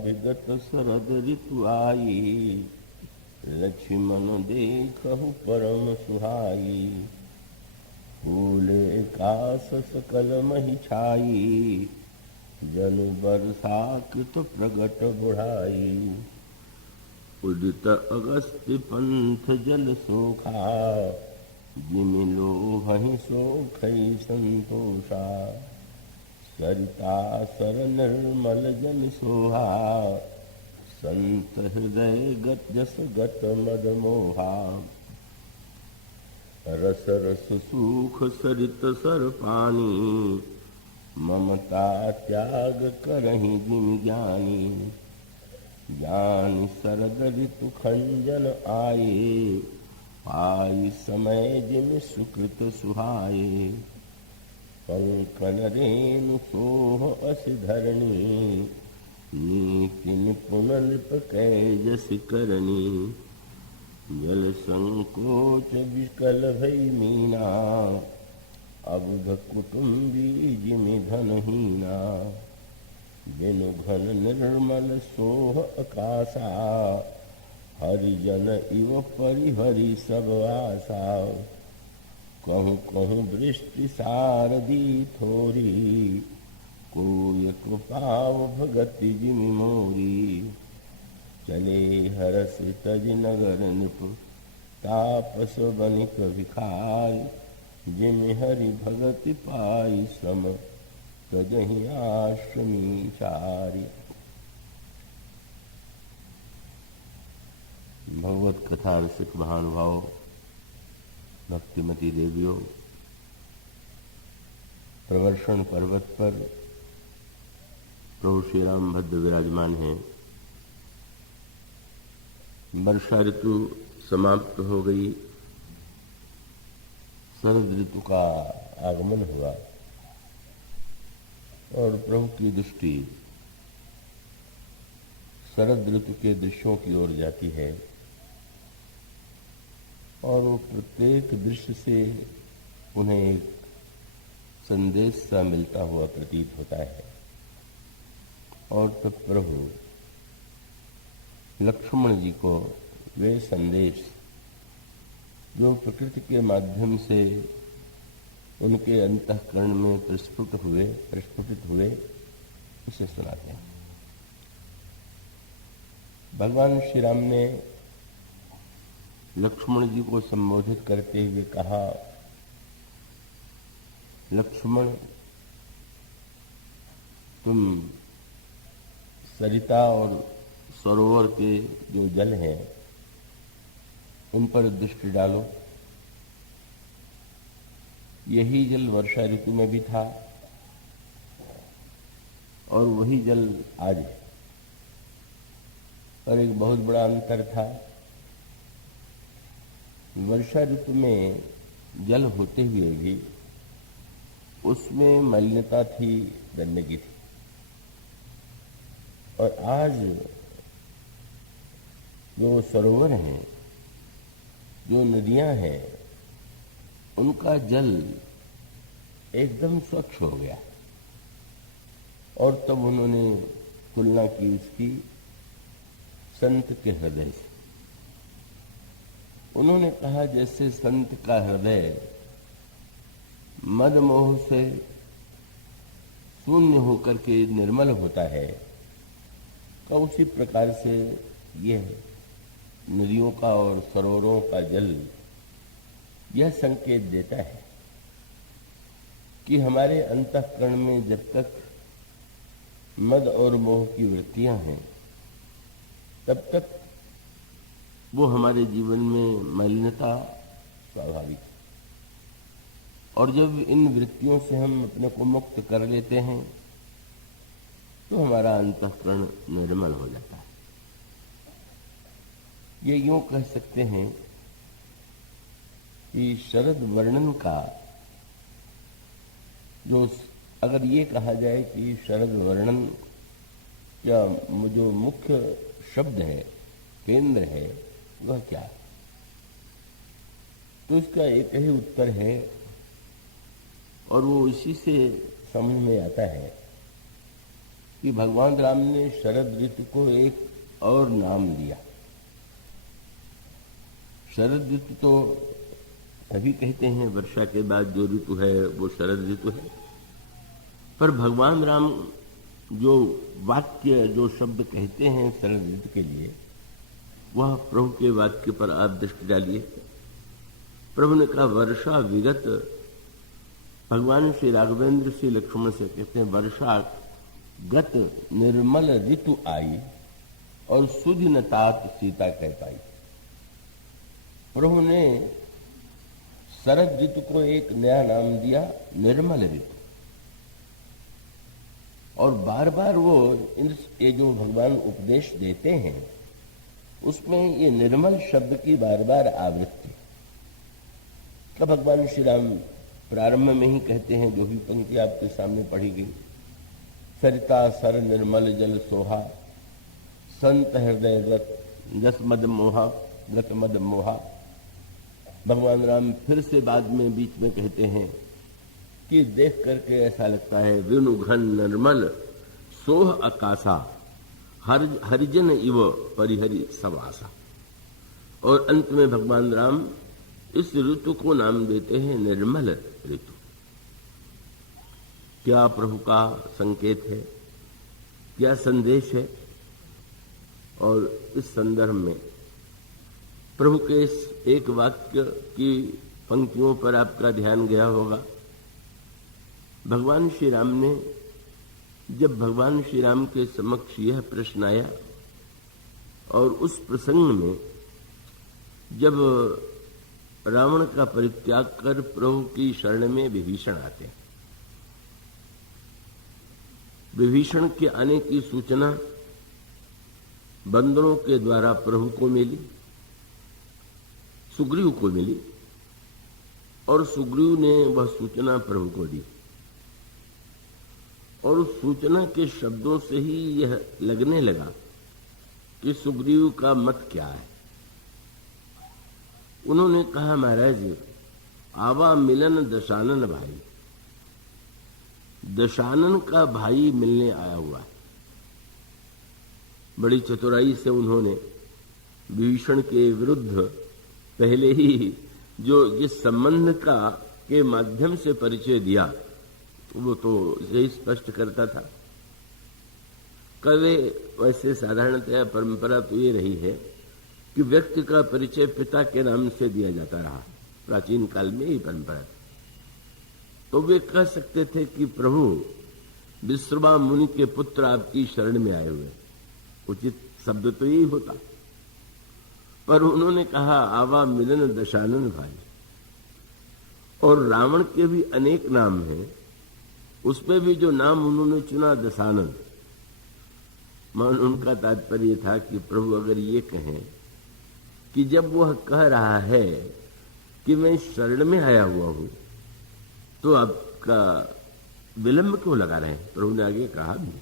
विगत शरद ऋतु आई, लक्ष्मण देखहु परम सुहाई। फूले कास सकल मही छाई, जल बरसा कृत प्रगट बुढ़ाई। उदित अगस्त्य पंथ जल सोखा, जिमि लोभहि सोखई संतोषा। सरिता सर निर्मल जन सोहा, संत हृदय गत जस गत मद मोहा। रस रस सूख सरित सर पानी, ममता त्याग करहि जिमि ज्ञानी। ज्ञान शरद ऋतु खंजन आए, पाई समय जिमि सुकृत सुहाए। कंकन रेणु सोह असि धरणी, नीति निपुण नृप कै जसि करनी। जल संकोच विकल भई मीना, अबुध कुटुम्बी जिमि धनहीना। बिनु घन निर्मल सोह अकासा, हरिजन इव परिहरि सब आसा। कहूँ कहूँ वृष्टि सारदी थोरी, कोय कृपाव भगति जिमि मोरी। चले हरस तज नगर निप, तापस बनिक भिखारी। जिमि हरि भगति पाई सम, तजहि आश्रमी चारी। भगवत कथा रसिक महानुभाव, भक्तिमती देवियों, प्रवर्षण पर्वत पर प्रभु श्री राम भद्र विराजमान हैं। वर्षा ऋतु समाप्त हो गई, शरद ऋतु का आगमन हुआ और प्रभु की दृष्टि शरद ऋतु के दृश्यों की ओर जाती है और वो प्रत्येक दृश्य से उन्हें एक संदेश सा मिलता हुआ प्रतीत होता है। और तब प्रभु लक्ष्मण जी को वे संदेश जो प्रकृति के माध्यम से उनके अंतःकरण में प्रस्फुटित हुए उसे सुनाते हैं। भगवान श्री राम ने लक्ष्मण जी को संबोधित करते हुए कहा, लक्ष्मण, तुम सरिता और सरोवर के जो जल हैं उन पर दृष्टि डालो। यही जल वर्षा ऋतु में भी था और वही जल आज है, पर एक बहुत बड़ा अंतर था। वर्षा ऋतु में जल होते हुए भी उसमें मलिनता थी, गंदगी थी, और आज जो सरोवर हैं, जो नदियां हैं, उनका जल एकदम स्वच्छ हो गया। और तब उन्होंने तुलना की उसकी संत के हृदय से। उन्होंने कहा, जैसे संत का हृदय मद मोह से शून्य होकर के निर्मल होता है, तो उसी प्रकार से यह नदियों का और सरोवरों का जल यह संकेत देता है कि हमारे अंतःकरण में जब तक मद और मोह की वृत्तियां हैं, तब तक वो हमारे जीवन में मलिनता स्वाभाविक है। और जब इन वृत्तियों से हम अपने को मुक्त कर लेते हैं तो हमारा अंतःकरण निर्मल हो जाता है। ये यूं कह सकते हैं कि शरद वर्णन का जो, अगर ये कहा जाए कि शरद वर्णन क्या जो मुख्य शब्द है, केंद्र है, वह क्या है, तो इसका एक ही उत्तर है और वो इसी से समझ में आता है कि भगवान राम ने शरद ऋतु को एक और नाम दिया। शरद ऋतु तो सभी कहते हैं वर्षा के बाद जो ऋतु है वो शरद ऋतु है, पर भगवान राम जो वाक्य जो शब्द कहते हैं शरद ऋतु के लिए, वह प्रभु के वाक्य पर आप दृष्टि डालिए। प्रभु ने कहा वर्षा विगत, भगवान श्री राघवेंद्र श्री लक्ष्मण से कहते हैं वर्षा गत निर्मल ऋतु आई और सुध न तात सीता कह पाई। प्रभु ने शरद ऋतु को एक नया नाम दिया, निर्मल ऋतु। और बार बार वो ये जो भगवान उपदेश देते हैं उसमें ये निर्मल शब्द की बार बार आवृत्ति। तो भगवान श्री राम प्रारंभ में ही कहते हैं, जो भी पंक्ति आपके सामने पढ़ी गई, सरिता सर निर्मल जल सोहा, संत हृदय व्रत जस मद मोहा व्रत मद मोहा। भगवान राम फिर से बाद में बीच में कहते हैं कि देख करके ऐसा लगता है वेणु घन निर्मल सोह आकाशा हरिजन इव परिहरि सवासा। और अंत में भगवान राम इस ऋतु को नाम देते हैं निर्मल ऋतु। क्या प्रभु का संकेत है, क्या संदेश है। और इस संदर्भ में प्रभु के इस एक वाक्य की पंक्तियों पर आपका ध्यान गया होगा। भगवान श्री राम ने जब भगवान श्री राम के समक्ष यह प्रश्न आया और उस प्रसंग में जब रावण का परित्याग कर प्रभु की शरण में विभीषण आते हैं, विभीषण के आने की सूचना बंदरों के द्वारा प्रभु को मिली, सुग्रीव को मिली और सुग्रीव ने वह सूचना प्रभु को दी। और उस सूचना के शब्दों से ही यह लगने लगा कि सुग्रीव का मत क्या है। उन्होंने कहा महाराज आवा मिलन दशानन भाई, दशानन का भाई मिलने आया हुआ है। बड़ी चतुराई से उन्होंने विभीषण के विरुद्ध पहले ही जो जिस संबंध का के माध्यम से परिचय दिया वो तो यही स्पष्ट करता था। कवे वैसे साधारणतया परंपरा तो ये रही है कि व्यक्ति का परिचय पिता के नाम से दिया जाता रहा, प्राचीन काल में ही परंपरा थी। तो वे कह सकते थे कि प्रभु विश्रवा मुनि के पुत्र आपकी शरण में आए हुए, उचित शब्द तो यही होता। पर उन्होंने कहा आवा मिलन दशानन भाई। और रावण के भी अनेक नाम हैं, उसमें भी जो नाम उन्होंने चुना दशानन, मान उनका तात्पर्य था कि प्रभु अगर ये कहें कि जब वह कह रहा है कि मैं शरण में आया हुआ हूं तो आपका विलंब क्यों लगा रहे हैं। प्रभु ने आगे कहा भी,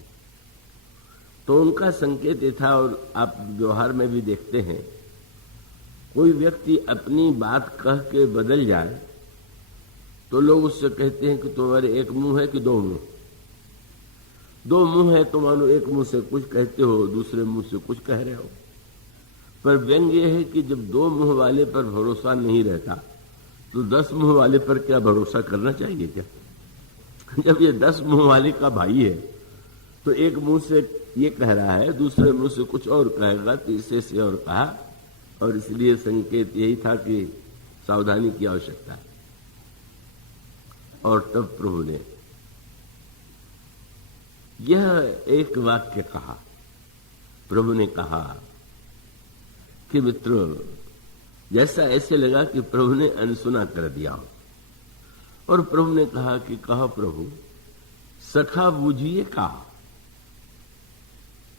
तो उनका संकेत ये था। और आप व्यवहार में भी देखते हैं, कोई व्यक्ति अपनी बात कह के बदल जाए तो लोग उससे कहते हैं कि तुम्हारे एक मुंह है कि दो मुंह। दो मुंह है तो मानो एक मुंह से कुछ कहते हो, दूसरे मुंह से कुछ कह रहे हो। पर व्यंग यह है कि जब दो मुंह वाले पर भरोसा नहीं रहता तो 10 मुंह वाले पर क्या भरोसा करना चाहिए क्या। जब ये 10 मुंह वाले का भाई है तो एक मुंह से ये कह रहा है, दूसरे मुंह से कुछ और कहेगा, तीसरे से और कहा। और इसलिए संकेत यही था कि सावधानी की आवश्यकता है। और तब प्रभु ने यह एक वाक्य कहा। प्रभु ने कहा कि मित्रों, जैसा ऐसे लगा कि प्रभु ने अनसुना कर दिया हो। और प्रभु ने कहा कि कहा प्रभु सखा बूझिए कहा।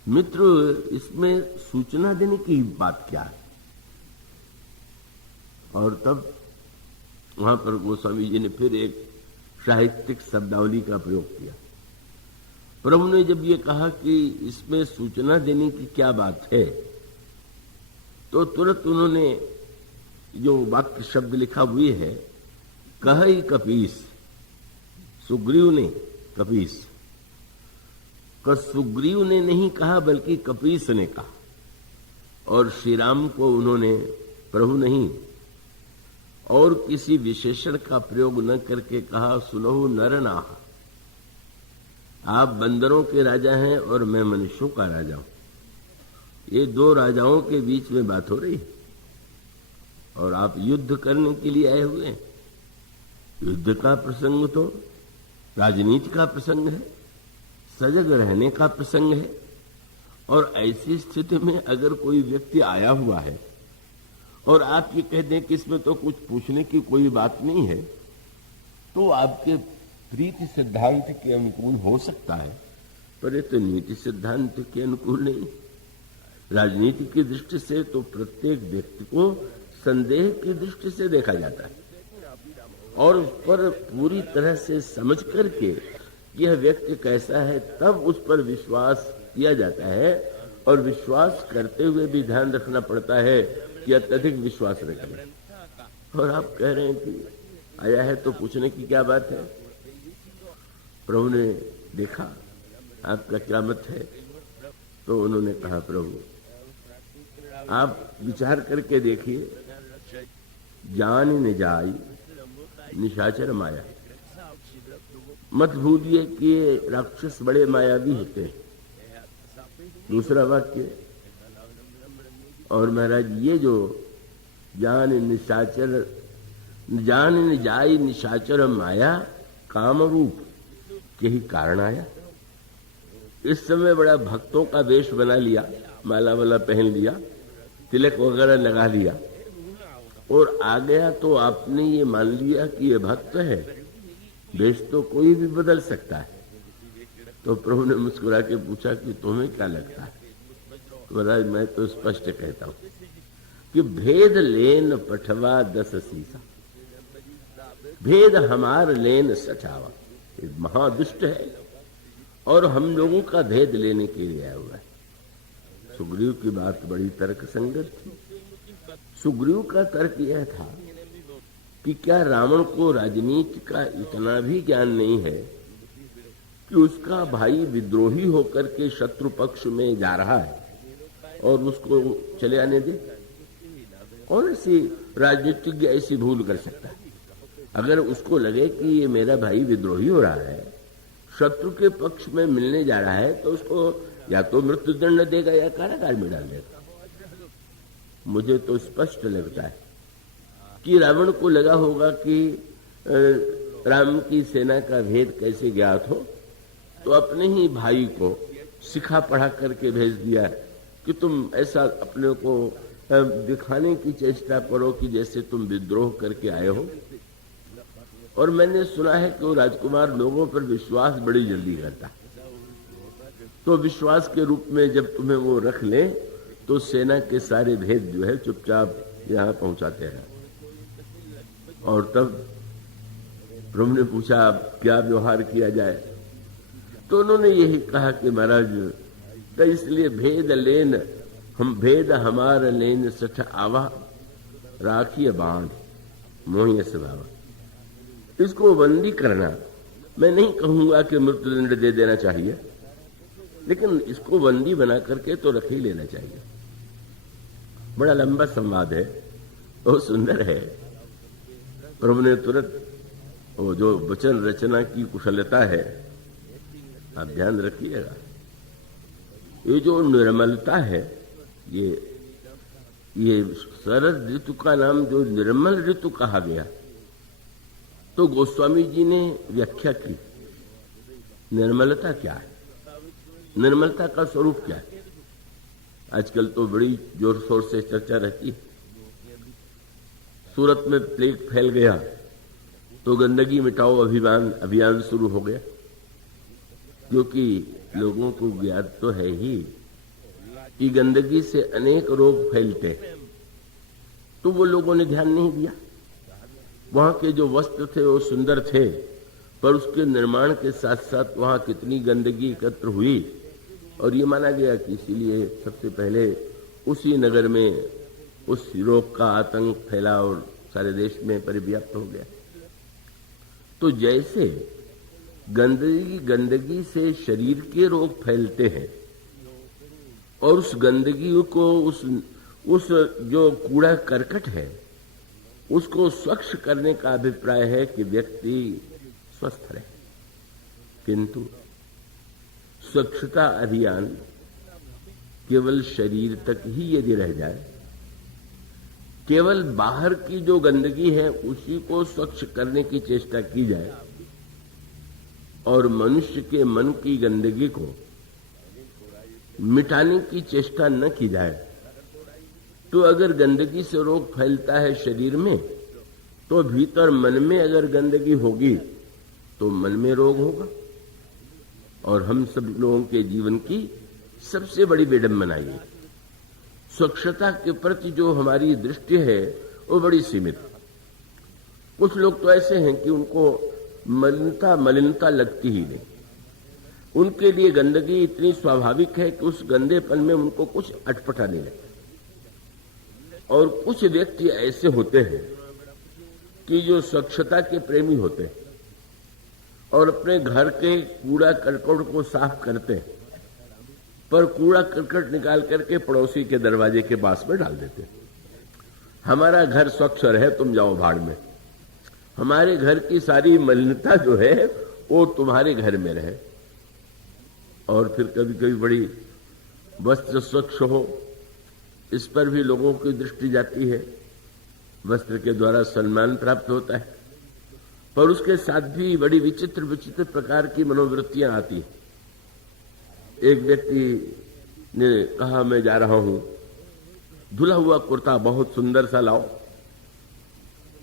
मित्र, इसमें सूचना देने की बात क्या है। और तब वहां पर गोस्वामी जी ने फिर एक साहित्यिक शब्दावली का प्रयोग किया। प्रभु ने जब ये कहा कि इसमें सूचना देने की क्या बात है, तो तुरंत उन्होंने जो वाक्य शब्द लिखा हुए है, कह ही कपीस, सुग्रीव ने कपीस। कि सुग्रीव ने नहीं कहा बल्कि कपीस ने कहा, और श्री राम को उन्होंने प्रभु नहीं और किसी विशेषण का प्रयोग न करके कहा, सुनहु नर नाह, आप बंदरों के राजा हैं और मैं मनुष्यों का राजा हूं। ये दो राजाओं के बीच में बात हो रही है और आप युद्ध करने के लिए आए हुए हैं। युद्ध का प्रसंग तो राजनीति का प्रसंग है, सजग रहने का प्रसंग है। और ऐसी स्थिति में अगर कोई व्यक्ति आया हुआ है और आप ये कह दें कि इसमें तो कुछ पूछने की कोई बात नहीं है, तो आपके प्रीति सिद्धांत के अनुकूल हो सकता है, पर ये तो नीति सिद्धांत के अनुकूल नहीं। राजनीति की दृष्टि से तो प्रत्येक व्यक्ति को संदेह की दृष्टि से देखा जाता है और उस पर पूरी तरह से समझ करके यह व्यक्ति कैसा है तब उस पर विश्वास किया जाता है। और विश्वास करते हुए भी ध्यान रखना पड़ता है कि अत्यधिक विश्वास रखें। और आप कह रहे हैं कि आया है तो पूछने की क्या बात है। प्रभु ने देखा आपका क्या मत है, तो उन्होंने कहा, प्रभु आप विचार करके देखिए, जान न जाई निशाचर माया, मत भूलिए कि ये राक्षस बड़े मायावी होते हैं। दूसरा वाक्य, और महाराज ये जो जान न जाई निशाचर माया, काम रूप के ही कारण आया। इस समय बड़ा भक्तों का वेश बना लिया, माला वाला पहन लिया, तिलक वगैरह लगा लिया और आ गया, तो आपने ये मान लिया कि ये भक्त है। वेश तो कोई भी बदल सकता है। तो प्रभु ने मुस्कुरा के पूछा कि तुम्हें क्या लगता है। तो महाराज मैं तो स्पष्ट कहता हूं कि भेद लेन पठवा 10 सीसा, भेद हमार लेन सचावा। महादुष्ट है और हम लोगों का भेद लेने के लिए आया हुआ है। सुग्रीव की बात बड़ी तर्क संगत थी। सुग्रीव का तर्क यह था कि क्या रावण को राजनीति का इतना भी ज्ञान नहीं है कि उसका भाई विद्रोही होकर के शत्रु पक्ष में जा रहा है और उसको चले आने दे। कौन सी राजनीतिज्ञ ऐसी भूल कर सकता है? अगर उसको लगे कि ये मेरा भाई विद्रोही हो रहा है, शत्रु के पक्ष में मिलने जा रहा है, तो उसको या तो मृत्युदंड देगा या कारागार में डाल देगा। मुझे तो स्पष्ट लगता है कि रावण को लगा होगा कि राम की सेना का भेद कैसे ज्ञात हो, तो अपने ही भाई को सिखा पढ़ा करके भेज दिया कि तुम ऐसा अपने को दिखाने की चेष्टा करो कि जैसे तुम विद्रोह करके आए हो। और मैंने सुना है कि वो राजकुमार लोगों पर विश्वास बड़ी जल्दी करता है, तो विश्वास के रूप में जब तुम्हें वो रख ले तो सेना के सारे भेद जो है चुपचाप यहाँ पहुंचाते हैं। और तब प्रभु ने पूछा क्या व्यवहार किया जाए, तो उन्होंने यही कहा कि महाराज तो इसलिए भेद लेन, हम भेद हमार लेन सठ आवा, राखिए बांध मोहिय स्वभाव। इसको बंदी करना, मैं नहीं कहूंगा कि मृत्युदंड दे देना चाहिए, लेकिन इसको बंदी बना करके तो रख ही लेना चाहिए। बड़ा लंबा संवाद है, बहुत सुंदर है। प्रभु ने तुरंत वो जो वचन रचना की कुशलता है, आप ध्यान रखिएगा। ये जो निर्मलता है, ये शरद ऋतु का नाम जो निर्मल ऋतु कहा गया, तो गोस्वामी जी ने व्याख्या की निर्मलता क्या है, निर्मलता का स्वरूप क्या है। आजकल तो बड़ी जोर शोर से चर्चा रहती है। सूरत में प्लेग फैल गया तो गंदगी मिटाओ अभियान शुरू हो गया, क्योंकि लोगों को ज्ञात तो है ही कि गंदगी से अनेक रोग फैलते हैं, तो वो लोगों ने ध्यान नहीं दिया। वहां के जो वस्त्र थे वो सुंदर थे, पर उसके निर्माण के साथ साथ वहां कितनी गंदगी एकत्र हुई, और ये माना गया कि इसीलिए सबसे पहले उसी नगर में उस रोग का आतंक फैला और सारे देश में परिव्याप्त हो गया। तो जैसे गंदगी से शरीर के रोग फैलते हैं और उस गंदगी को उस जो कूड़ा करकट है उसको स्वच्छ करने का अभिप्राय है कि व्यक्ति स्वस्थ रहे। किंतु स्वच्छता अभियान केवल शरीर तक ही यदि रह जाए, केवल बाहर की जो गंदगी है उसी को स्वच्छ करने की चेष्टा की जाए और मनुष्य के मन की गंदगी को मिटाने की चेष्टा न की जाए, तो अगर गंदगी से रोग फैलता है शरीर में, तो भीतर मन में अगर गंदगी होगी तो मन में रोग होगा। और हम सब लोगों के जीवन की सबसे बड़ी विडंबना ये, स्वच्छता के प्रति जो हमारी दृष्टि है वो बड़ी सीमित। कुछ लोग तो ऐसे हैं कि उनको मलिनता लगती ही नहीं। उनके लिए गंदगी इतनी स्वाभाविक है कि उस गंदेपन में उनको कुछ अटपटा नहीं लगता। और कुछ व्यक्ति ऐसे होते हैं कि जो स्वच्छता के प्रेमी होते हैं और अपने घर के कूड़ा करकट को साफ करते हैं, पर कूड़ा करकट निकाल करके पड़ोसी के दरवाजे के पास में डाल देते हैं। हमारा घर स्वच्छ रहे, तुम जाओ भाड़ में। हमारे घर की सारी मलिनता जो है वो तुम्हारे घर में रहे। और फिर कभी कभी बड़ी वस्त्र स्वच्छ हो, इस पर भी लोगों की दृष्टि जाती है। वस्त्र के द्वारा सम्मान प्राप्त होता है, पर उसके साथ भी बड़ी विचित्र विचित्र प्रकार की मनोवृत्तियां आती हैं। एक व्यक्ति ने कहा, मैं जा रहा हूं, धुला हुआ कुर्ता बहुत सुंदर सा लाओ।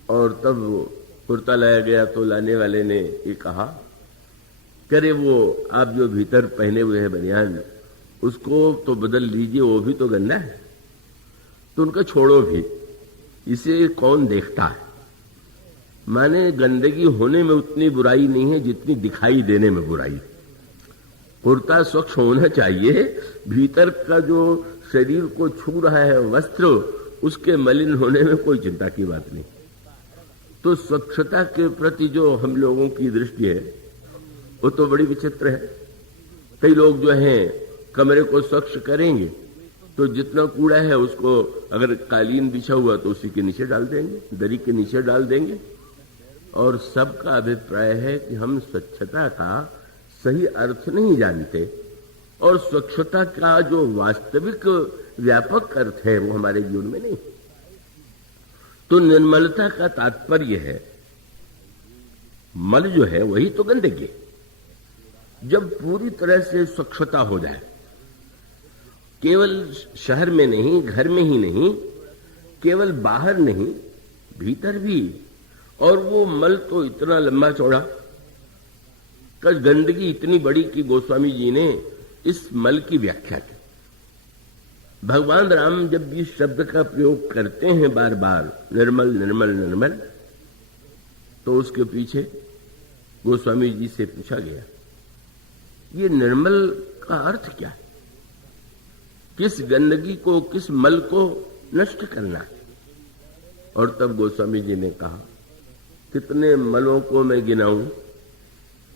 और तब कुर्ता लाया गया तो लाने वाले ने ये कहा, करे वो आप जो भीतर पहने हुए हैं बनियान, उसको तो बदल लीजिए, वो भी तो गंदा है। तो उनका छोड़ो भी, इसे कौन देखता है। माने गंदगी होने में उतनी बुराई नहीं है जितनी दिखाई देने में बुराई। कुर्ता स्वच्छ होना चाहिए, भीतर का जो शरीर को छू रहा है वस्त्र, उसके मलिन होने में कोई चिंता की बात नहीं। तो स्वच्छता के प्रति जो हम लोगों की दृष्टि है वो तो बड़ी विचित्र है। कई लोग जो हैं कमरे को स्वच्छ करेंगे तो जितना कूड़ा है उसको, अगर कालीन बिछा हुआ तो उसी के नीचे डाल देंगे, दरी के नीचे डाल देंगे। और सबका अभिप्राय है कि हम स्वच्छता का सही अर्थ नहीं जानते और स्वच्छता का जो वास्तविक व्यापक अर्थ है वो हमारे जीवन में नहीं। तो निर्मलता का तात्पर्य है, मल जो है वही तो गंदगी। जब पूरी तरह से स्वच्छता हो जाए, केवल शहर में नहीं, घर में ही नहीं, केवल बाहर नहीं, भीतर भी। और वो मल तो इतना लंबा चौड़ा, गंदगी इतनी बड़ी कि गोस्वामी जी ने इस मल की व्याख्या की। भगवान राम जब इस शब्द का प्रयोग करते हैं बार बार, निर्मल निर्मल निर्मल, तो उसके पीछे गोस्वामी जी से पूछा गया, ये निर्मल का अर्थ क्या है? किस गंदगी को, किस मल को नष्ट करना है? और तब गोस्वामी जी ने कहा, कितने मलों को मैं गिनाऊं,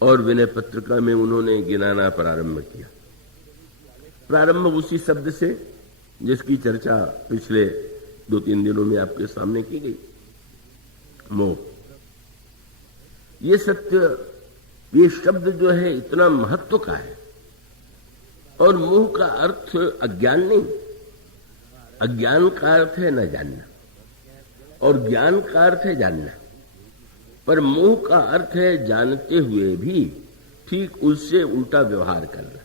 और विनय पत्रिका में उन्होंने गिनाना प्रारंभ किया। प्रारंभ उसी शब्द से जिसकी चर्चा पिछले 2-3 दिनों में आपके सामने की गई, मोह। ये सत्य, ये शब्द जो है इतना महत्व का है। और मोह का अर्थ अज्ञान नहीं, अज्ञान का अर्थ है न जानना, और ज्ञान का अर्थ है जानना। पर मोह का अर्थ है जानते हुए भी ठीक उससे उल्टा व्यवहार करना,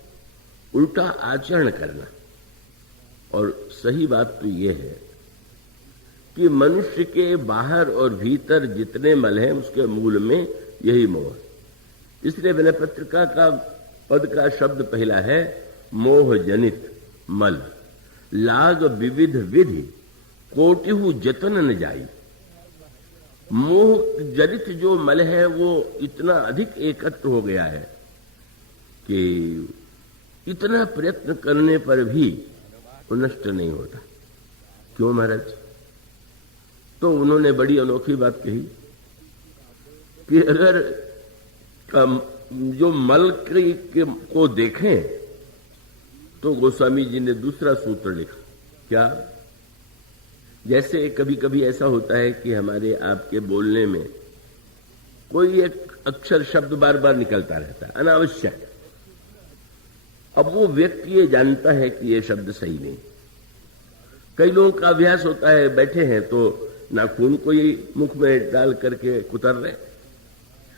उल्टा आचरण करना। और सही बात तो यह है कि मनुष्य के बाहर और भीतर जितने मल हैं उसके मूल में यही मोह है। इसलिए विनय पत्रिका का पद का शब्द पहला है, मोह जनित मल लाग विविध विधि कोटिहु जतन न जाई। मोह जनित जो मल है वो इतना अधिक एकत्र हो गया है कि इतना प्रयत्न करने पर भी वो नष्ट नहीं होता। क्यों महाराज? तो उन्होंने बड़ी अनोखी बात कही कि अगर जो मल को देखें तो गोस्वामी जी ने दूसरा सूत्र लिखा। क्या? जैसे कभी कभी ऐसा होता है कि हमारे आपके बोलने में कोई एक अक्षर शब्द बार बार निकलता रहता है अनावश्यक। अब वो व्यक्ति ये जानता है कि ये शब्द सही नहीं। कई लोगों का अभ्यास होता है, बैठे हैं तो नाखून को ही मुख में डाल करके कुतर रहे।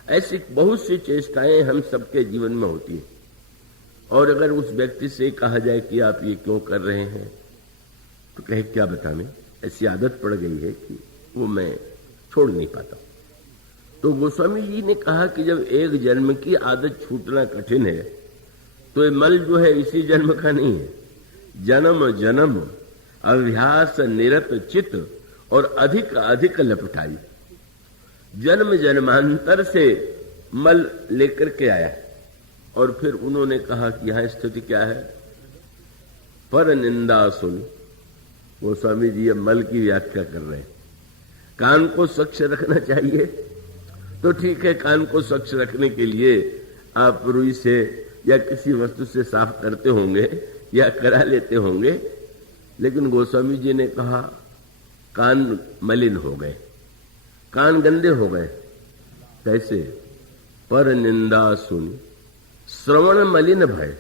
ऐसी बहुत सी चेष्टाएं हम सबके जीवन में होती हैं। और अगर उस व्यक्ति से कहा जाए कि आप ये क्यों कर रहे हैं, तो कहे क्या बताने, ऐसी आदत पड़ गई है कि वो मैं छोड़ नहीं पाता। तो गोस्वामी जी ने कहा कि जब एक जन्म की आदत छूटना कठिन है, तो ये मल जो है इसी जन्म का नहीं है। जन्म जन्म अभ्यास निरत चित और अधिक अधिक लपटाई। जन्म जन्मांतर से मल लेकर के आया। और फिर उन्होंने कहा कि यहां स्थिति क्या है? पर निंदा सुन। गोस्वामी जी अब मल की व्याख्या कर रहे हैं। कान को स्वच्छ रखना चाहिए तो ठीक है, कान को स्वच्छ रखने के लिए आप रुई से या किसी वस्तु से साफ करते होंगे या करा लेते होंगे, लेकिन गोस्वामी जी ने कहा कान मलिन हो गए, कान गंदे हो गए। कैसे? पर निंदा सुन श्रवण मलिन भय।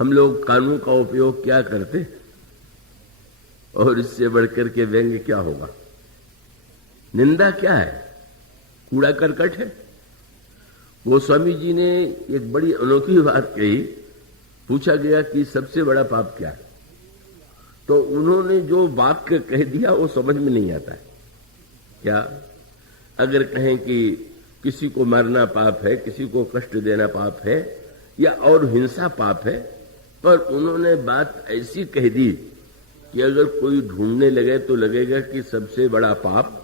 हम लोग कानों का उपयोग क्या करते, और इससे बढ़कर के व्यंग्य क्या होगा? निंदा क्या है? कूड़ा करकट है। गोस्वामी जी ने एक बड़ी अनोखी बात कही। पूछा गया कि सबसे बड़ा पाप क्या है, तो उन्होंने जो वाक्य कह दिया वो समझ में नहीं आता है। क्या? अगर कहें कि किसी को मारना पाप है, किसी को कष्ट देना पाप है, या और हिंसा पाप है, पर उन्होंने बात ऐसी कह दी कि अगर कोई ढूंढने लगे तो लगेगा कि सबसे बड़ा पाप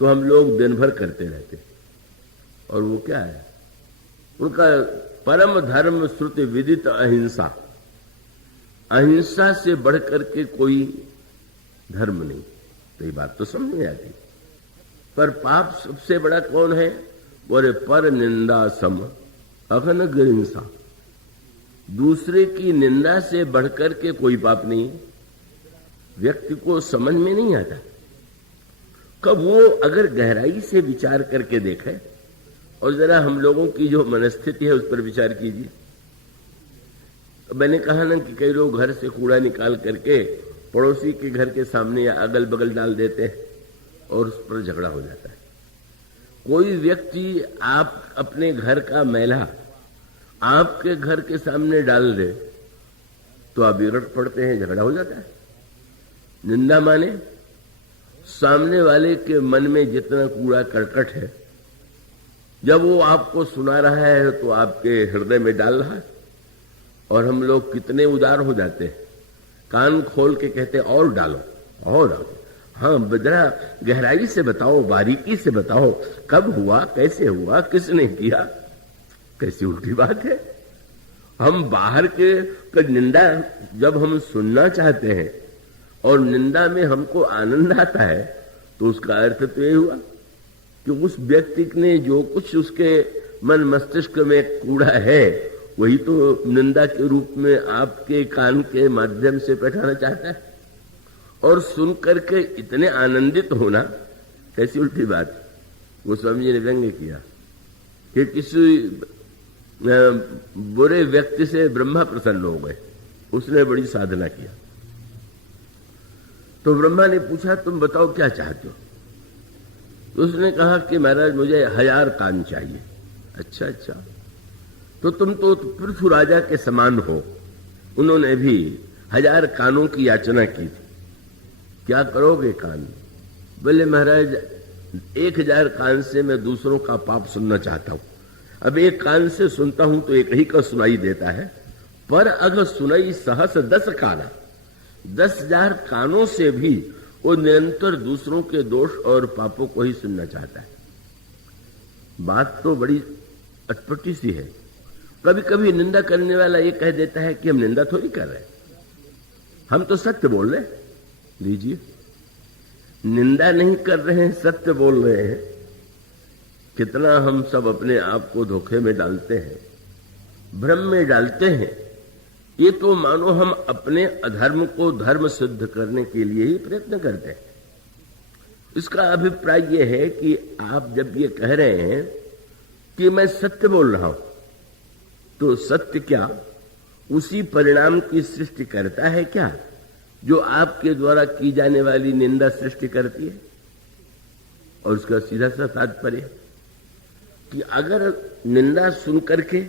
तो हम लोग दिन भर करते रहते। और वो क्या है? उनका परम धर्म श्रुति विदित अहिंसा। अहिंसा से बढ़कर के कोई धर्म नहीं। तो ये बात तो समझ में आती। पर पाप सबसे बड़ा कौन है? बोले पर निंदा सम अघन हिंसा। दूसरे की निंदा से बढ़कर के कोई पाप नहीं है। व्यक्ति को समझ में नहीं आता। कब वो अगर गहराई से विचार करके देखे, और जरा हम लोगों की जो मनस्थिति है उस पर विचार कीजिए। तो मैंने कहा ना कि कई लोग घर से कूड़ा निकाल करके पड़ोसी के घर के सामने या अगल बगल डाल देते हैं और उस पर झगड़ा हो जाता है। कोई व्यक्ति आप अपने घर का मैला आपके घर के सामने डाल दे तो आप विरट पड़ते हैं, झगड़ा हो जाता है। निंदा माने सामने वाले के मन में जितना कूड़ा करकट है, जब वो आपको सुना रहा है तो आपके हृदय में डाल रहा है। और हम लोग कितने उदार हो जाते हैं, कान खोल के कहते और डालो और डालो। हाँ, जरा गहराई से बताओ, बारीकी से बताओ, कब हुआ, कैसे हुआ, किसने किया। कैसी उल्टी बात है। हम बाहर के निंदा जब हम सुनना चाहते हैं और निंदा में हमको आनंद आता है, तो उसका अर्थ तो ये हुआ कि उस व्यक्ति ने जो कुछ उसके मन मस्तिष्क में कूड़ा है वही तो निंदा के रूप में आपके कान के माध्यम से बैठाना चाहता है। और सुन करके इतने आनंदित होना, कैसी उल्टी बात। गोस्वामी जी ने व्यंग्य किया कि किसी बुरे व्यक्ति से ब्रह्मा प्रसन्न हो गए, उसने बड़ी साधना किया। तो ब्रह्मा ने पूछा तुम बताओ क्या चाहते हो? तो उसने कहा कि महाराज मुझे 1000 कान चाहिए। अच्छा अच्छा, तो तुम तो पृथ्वी राजा के समान हो। उन्होंने भी 1000 कानों की याचना की थी। क्या करोगे कान? बोले महाराज 1000 कान से मैं दूसरों का पाप सुनना चाहता हूं। अब एक कान से सुनता हूं तो एक ही का सुनाई देता है, पर अगर सुनाई सहस 10 काना, 10,000 कानों से भी वो निरंतर दूसरों के दोष और पापों को ही सुनना चाहता है। बात तो बड़ी अटपटी सी है। कभी कभी निंदा करने वाला ये कह देता है कि हम निंदा थोड़ी कर रहे हैं, हम तो सत्य बोल रहे हैं। लीजिए, निंदा नहीं कर रहे हैं, सत्य बोल रहे हैं। कितना हम सब अपने आप को धोखे में डालते हैं, भ्रम में डालते हैं। ये तो मानो हम अपने अधर्म को धर्म सिद्ध करने के लिए ही प्रयत्न करते हैं। इसका अभिप्राय यह है कि आप जब ये कह रहे हैं कि मैं सत्य बोल रहा हूं, तो सत्य क्या उसी परिणाम की सृष्टि करता है क्या जो आपके द्वारा की जाने वाली निंदा सृष्टि करती है? और उसका सीधा सा तात्पर्य कि अगर निंदा सुन करके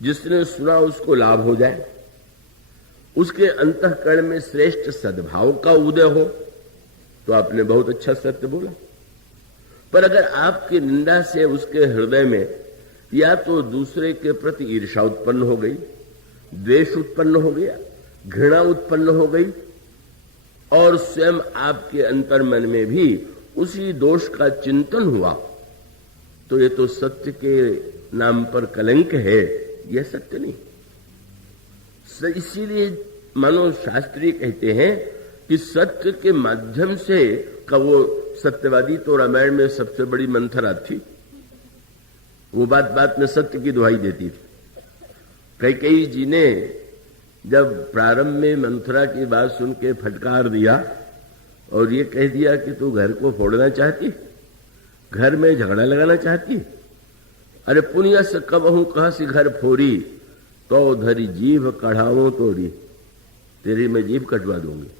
जिसने सुना उसको लाभ हो जाए, उसके अंतःकरण में श्रेष्ठ सद्भाव का उदय हो, तो आपने बहुत अच्छा सत्य बोला। पर अगर आपकी निंदा से उसके हृदय में या तो दूसरे के प्रति ईर्ष्या उत्पन्न हो गई, द्वेष उत्पन्न हो गया, घृणा उत्पन्न हो गई, और स्वयं आपके अंतर्मन में भी उसी दोष का चिंतन हुआ, तो ये तो सत्य के नाम पर कलंक है, यह सत्य नहीं। इसीलिए मानो शास्त्री कहते हैं कि सत्य के माध्यम से का वो सत्यवादी तो रामायण में सबसे बड़ी मंथरा थी। वो बात बात में सत्य की दुहाई देती थी। कैकेयी जी ने जब प्रारंभ में मंथरा की बात सुन के फटकार दिया और ये कह दिया कि तू घर को फोड़ना चाहती, घर में झगड़ा लगाना चाहती, अरे पुनिया से कबहू कहा सी घर फोड़ी, तो धरी जीभ कढ़ावो तोड़ी, तेरी मैं जीभ कटवा दूंगी।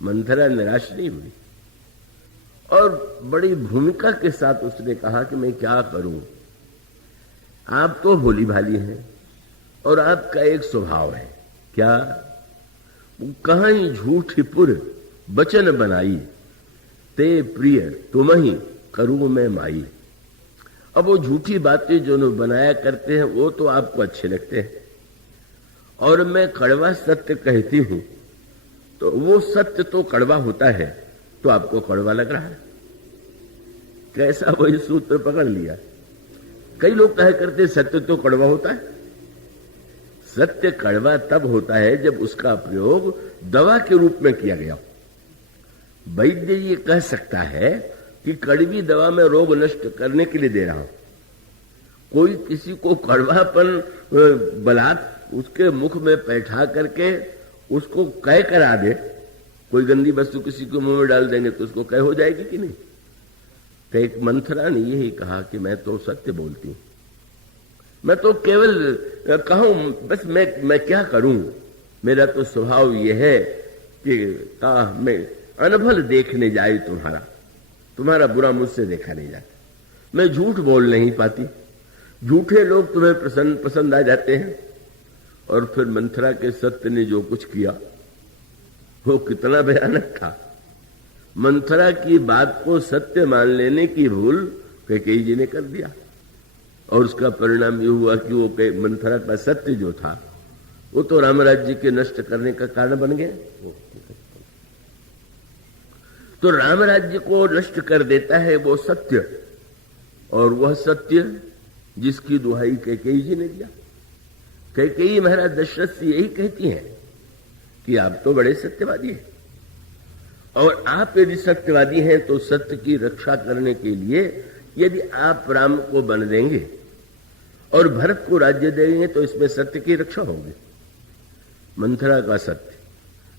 मंथरा निराश नहीं हुई और बड़ी भूमिका के साथ उसने कहा कि मैं क्या करूं, आप तो भोली भाली हैं और आपका एक स्वभाव है, क्या कहां ही झूठी पुर बचन बनाई, ते प्रिय तुम ही करूं मैं माई। अब वो झूठी बातें जो बनाया करते हैं वो तो आपको अच्छे लगते हैं, और मैं कड़वा सत्य कहती हूं तो वो सत्य तो कड़वा होता है, तो आपको कड़वा लग रहा है। कैसा वही सूत्र पकड़ लिया। कई लोग कहा करते सत्य तो कड़वा होता है। सत्य कड़वा तब होता है जब उसका प्रयोग दवा के रूप में किया गया। वैद्य ये कह सकता है कि कड़वी दवा में रोग नष्ट करने के लिए दे रहा हूं। कोई किसी को कड़वापन बलात् उसके मुख में बैठा करके उसको कह करा दे, कोई गंदी वस्तु किसी को मुंह में डाल देंगे तो उसको कह हो जाएगी कि नहीं। तो एक मंथरा ने यही कहा कि मैं तो सत्य बोलती हूं, मैं तो केवल कहूं, बस मैं क्या करूं, मेरा तो स्वभाव यह है कि मैं अनभल देखने जाए तुम्हारा बुरा मुझसे देखा नहीं जाता, मैं झूठ बोल नहीं पाती, झूठे लोग तुम्हें पसंद आ जाते हैं। और फिर मंथरा के सत्य ने जो कुछ किया वो कितना भयानक था। मंथरा की बात को सत्य मान लेने की भूल कैकेयी जी ने कर दिया, और उसका परिणाम ये हुआ कि वो मंथरा का सत्य जो था वो तो राम राज्य के नष्ट करने का कारण बन गया। तो राम राज्य को नष्ट कर देता है वो सत्य, और वह सत्य जिसकी दुहाई कैकेयी जी ने दिया। कैकेयी महाराज दशरथ से यही कहती है कि आप तो बड़े सत्यवादी हैं, और आप यदि सत्यवादी हैं तो सत्य की रक्षा करने के लिए यदि आप राम को बन देंगे और भरत को राज्य देंगे तो इसमें सत्य की रक्षा होगी। मंथरा का सत्य,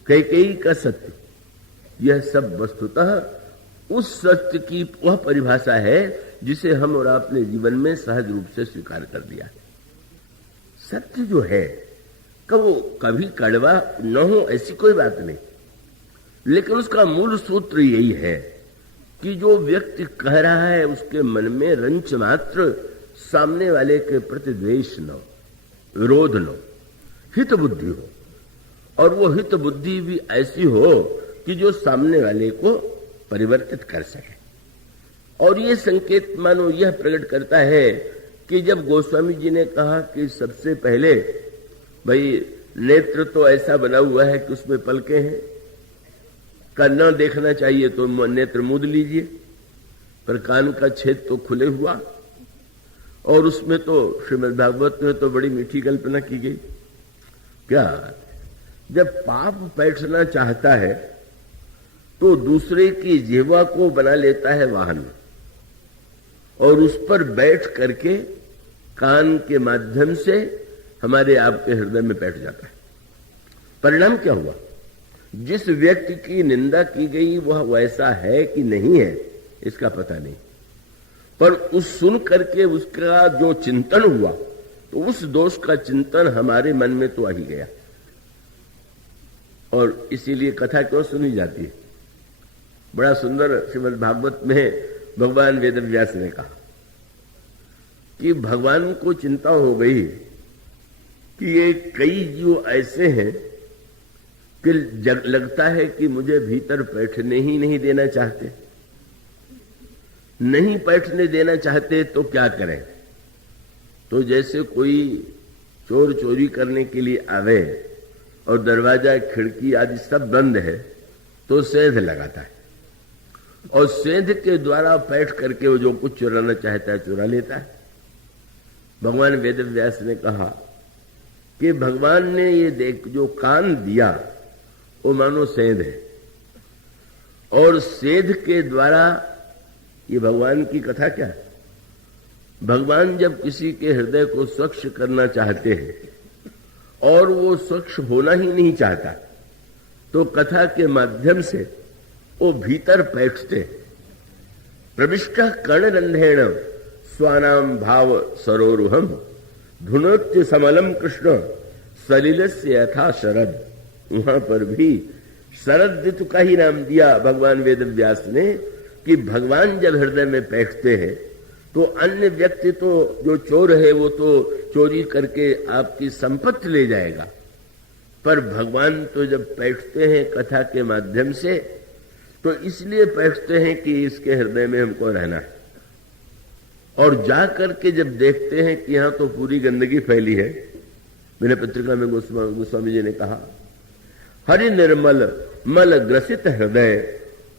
कैकेयी का सत्य, यह सब वस्तुतः उस सत्य की वह परिभाषा है जिसे हम और आपने जीवन में सहज रूप से स्वीकार कर दिया। सत्य जो है वो कभी कड़वा न हो ऐसी कोई बात नहीं, लेकिन उसका मूल सूत्र यही है कि जो व्यक्ति कह रहा है उसके मन में रंच मात्र सामने वाले के प्रति द्वेष न हो, विरोध न हो, हित बुद्धि हो, और वो हित बुद्धि भी ऐसी हो कि जो सामने वाले को परिवर्तित कर सके। और ये संकेत मानो यह प्रकट करता है कि जब गोस्वामी जी ने कहा कि सबसे पहले भाई नेत्र तो ऐसा बना हुआ है कि उसमें पलके हैं, का न देखना चाहिए तो नेत्र मूंद लीजिए, पर कान का छेद तो खुले हुआ, और उसमें तो श्रीमद् भागवत में तो बड़ी मीठी कल्पना की गई। क्या जब पाप बैठना चाहता है तो दूसरे की जिह्वा को बना लेता है वाहन, और उस पर बैठ करके कान के माध्यम से हमारे आपके हृदय में बैठ जाता है। परिणाम क्या हुआ? जिस व्यक्ति की निंदा की गई वह वैसा है कि नहीं है इसका पता नहीं, पर उस सुन करके उसका जो चिंतन हुआ तो उस दोष का चिंतन हमारे मन में तो आ ही गया। और इसीलिए कथा क्यों सुनी जाती है? बड़ा सुंदर श्रीमद् भागवत में भगवान वेदव्यास ने कहा कि भगवान को चिंता हो गई कि ये कई जीव ऐसे हैं कि लगता है कि मुझे भीतर बैठने ही नहीं देना चाहते, नहीं बैठने देना चाहते तो क्या करें? तो जैसे कोई चोर चोरी करने के लिए आवे और दरवाजा खिड़की आदि सब बंद है तो सेंध लगाता है और सेंध के द्वारा बैठ करके वो जो कुछ चुराना चाहता है चुरा लेता है। भगवान वेदव्यास ने कहा कि भगवान ने ये देख जो कान दिया वो मानो सेंध है और सेंध के द्वारा ये भगवान की कथा क्या है? भगवान जब किसी के हृदय को स्वच्छ करना चाहते हैं और वो स्वच्छ होना ही नहीं चाहता तो कथा के माध्यम से वो भीतर बैठते। प्रविष्ट कर्णरंध्रेण स्वानाम भाव सरोरुहम धुनोत्य समलम कृष्ण सलिलस्य यथा शरद। वहां पर भी शरद ऋतु का ही नाम दिया भगवान वेदव्यास ने कि भगवान जब हृदय में बैठते हैं तो अन्य व्यक्ति तो जो चोर है वो तो चोरी करके आपकी संपत्ति ले जाएगा, पर भगवान तो जब बैठते हैं कथा के माध्यम से तो इसलिए बैठते हैं कि इसके हृदय में हमको रहना है। और जा करके जब देखते हैं कि यहां तो पूरी गंदगी फैली है, मैंने पत्रिका में गोस्वामी जी ने कहा हरि निर्मल मल ग्रसित हृदय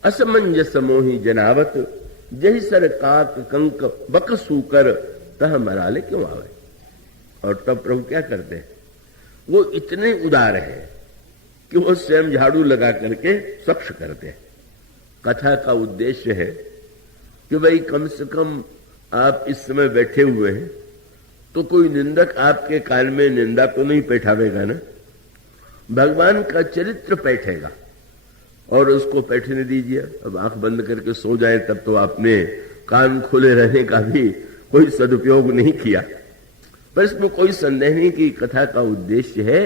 असमंजस मोही जनावत जही सर काक कंक बक सूकर तह मराले क्यों आवे। और तब प्रभु क्या करते हैं? वो इतने उदार हैं कि वो स्वयं झाड़ू लगा करके स्वच्छ करते हैं। कथा का उद्देश्य है कि भाई कम से कम आप इस समय बैठे हुए हैं तो कोई निंदक आपके कान में निंदा तो नहीं बैठावेगा ना, भगवान का चरित्र बैठेगा और उसको बैठने दीजिए। अब आंख बंद करके सो जाए तब तो आपने कान खुले रहने का भी कोई सदुपयोग नहीं किया। पर इसमें कोई संदेह नहीं कि कथा का उद्देश्य है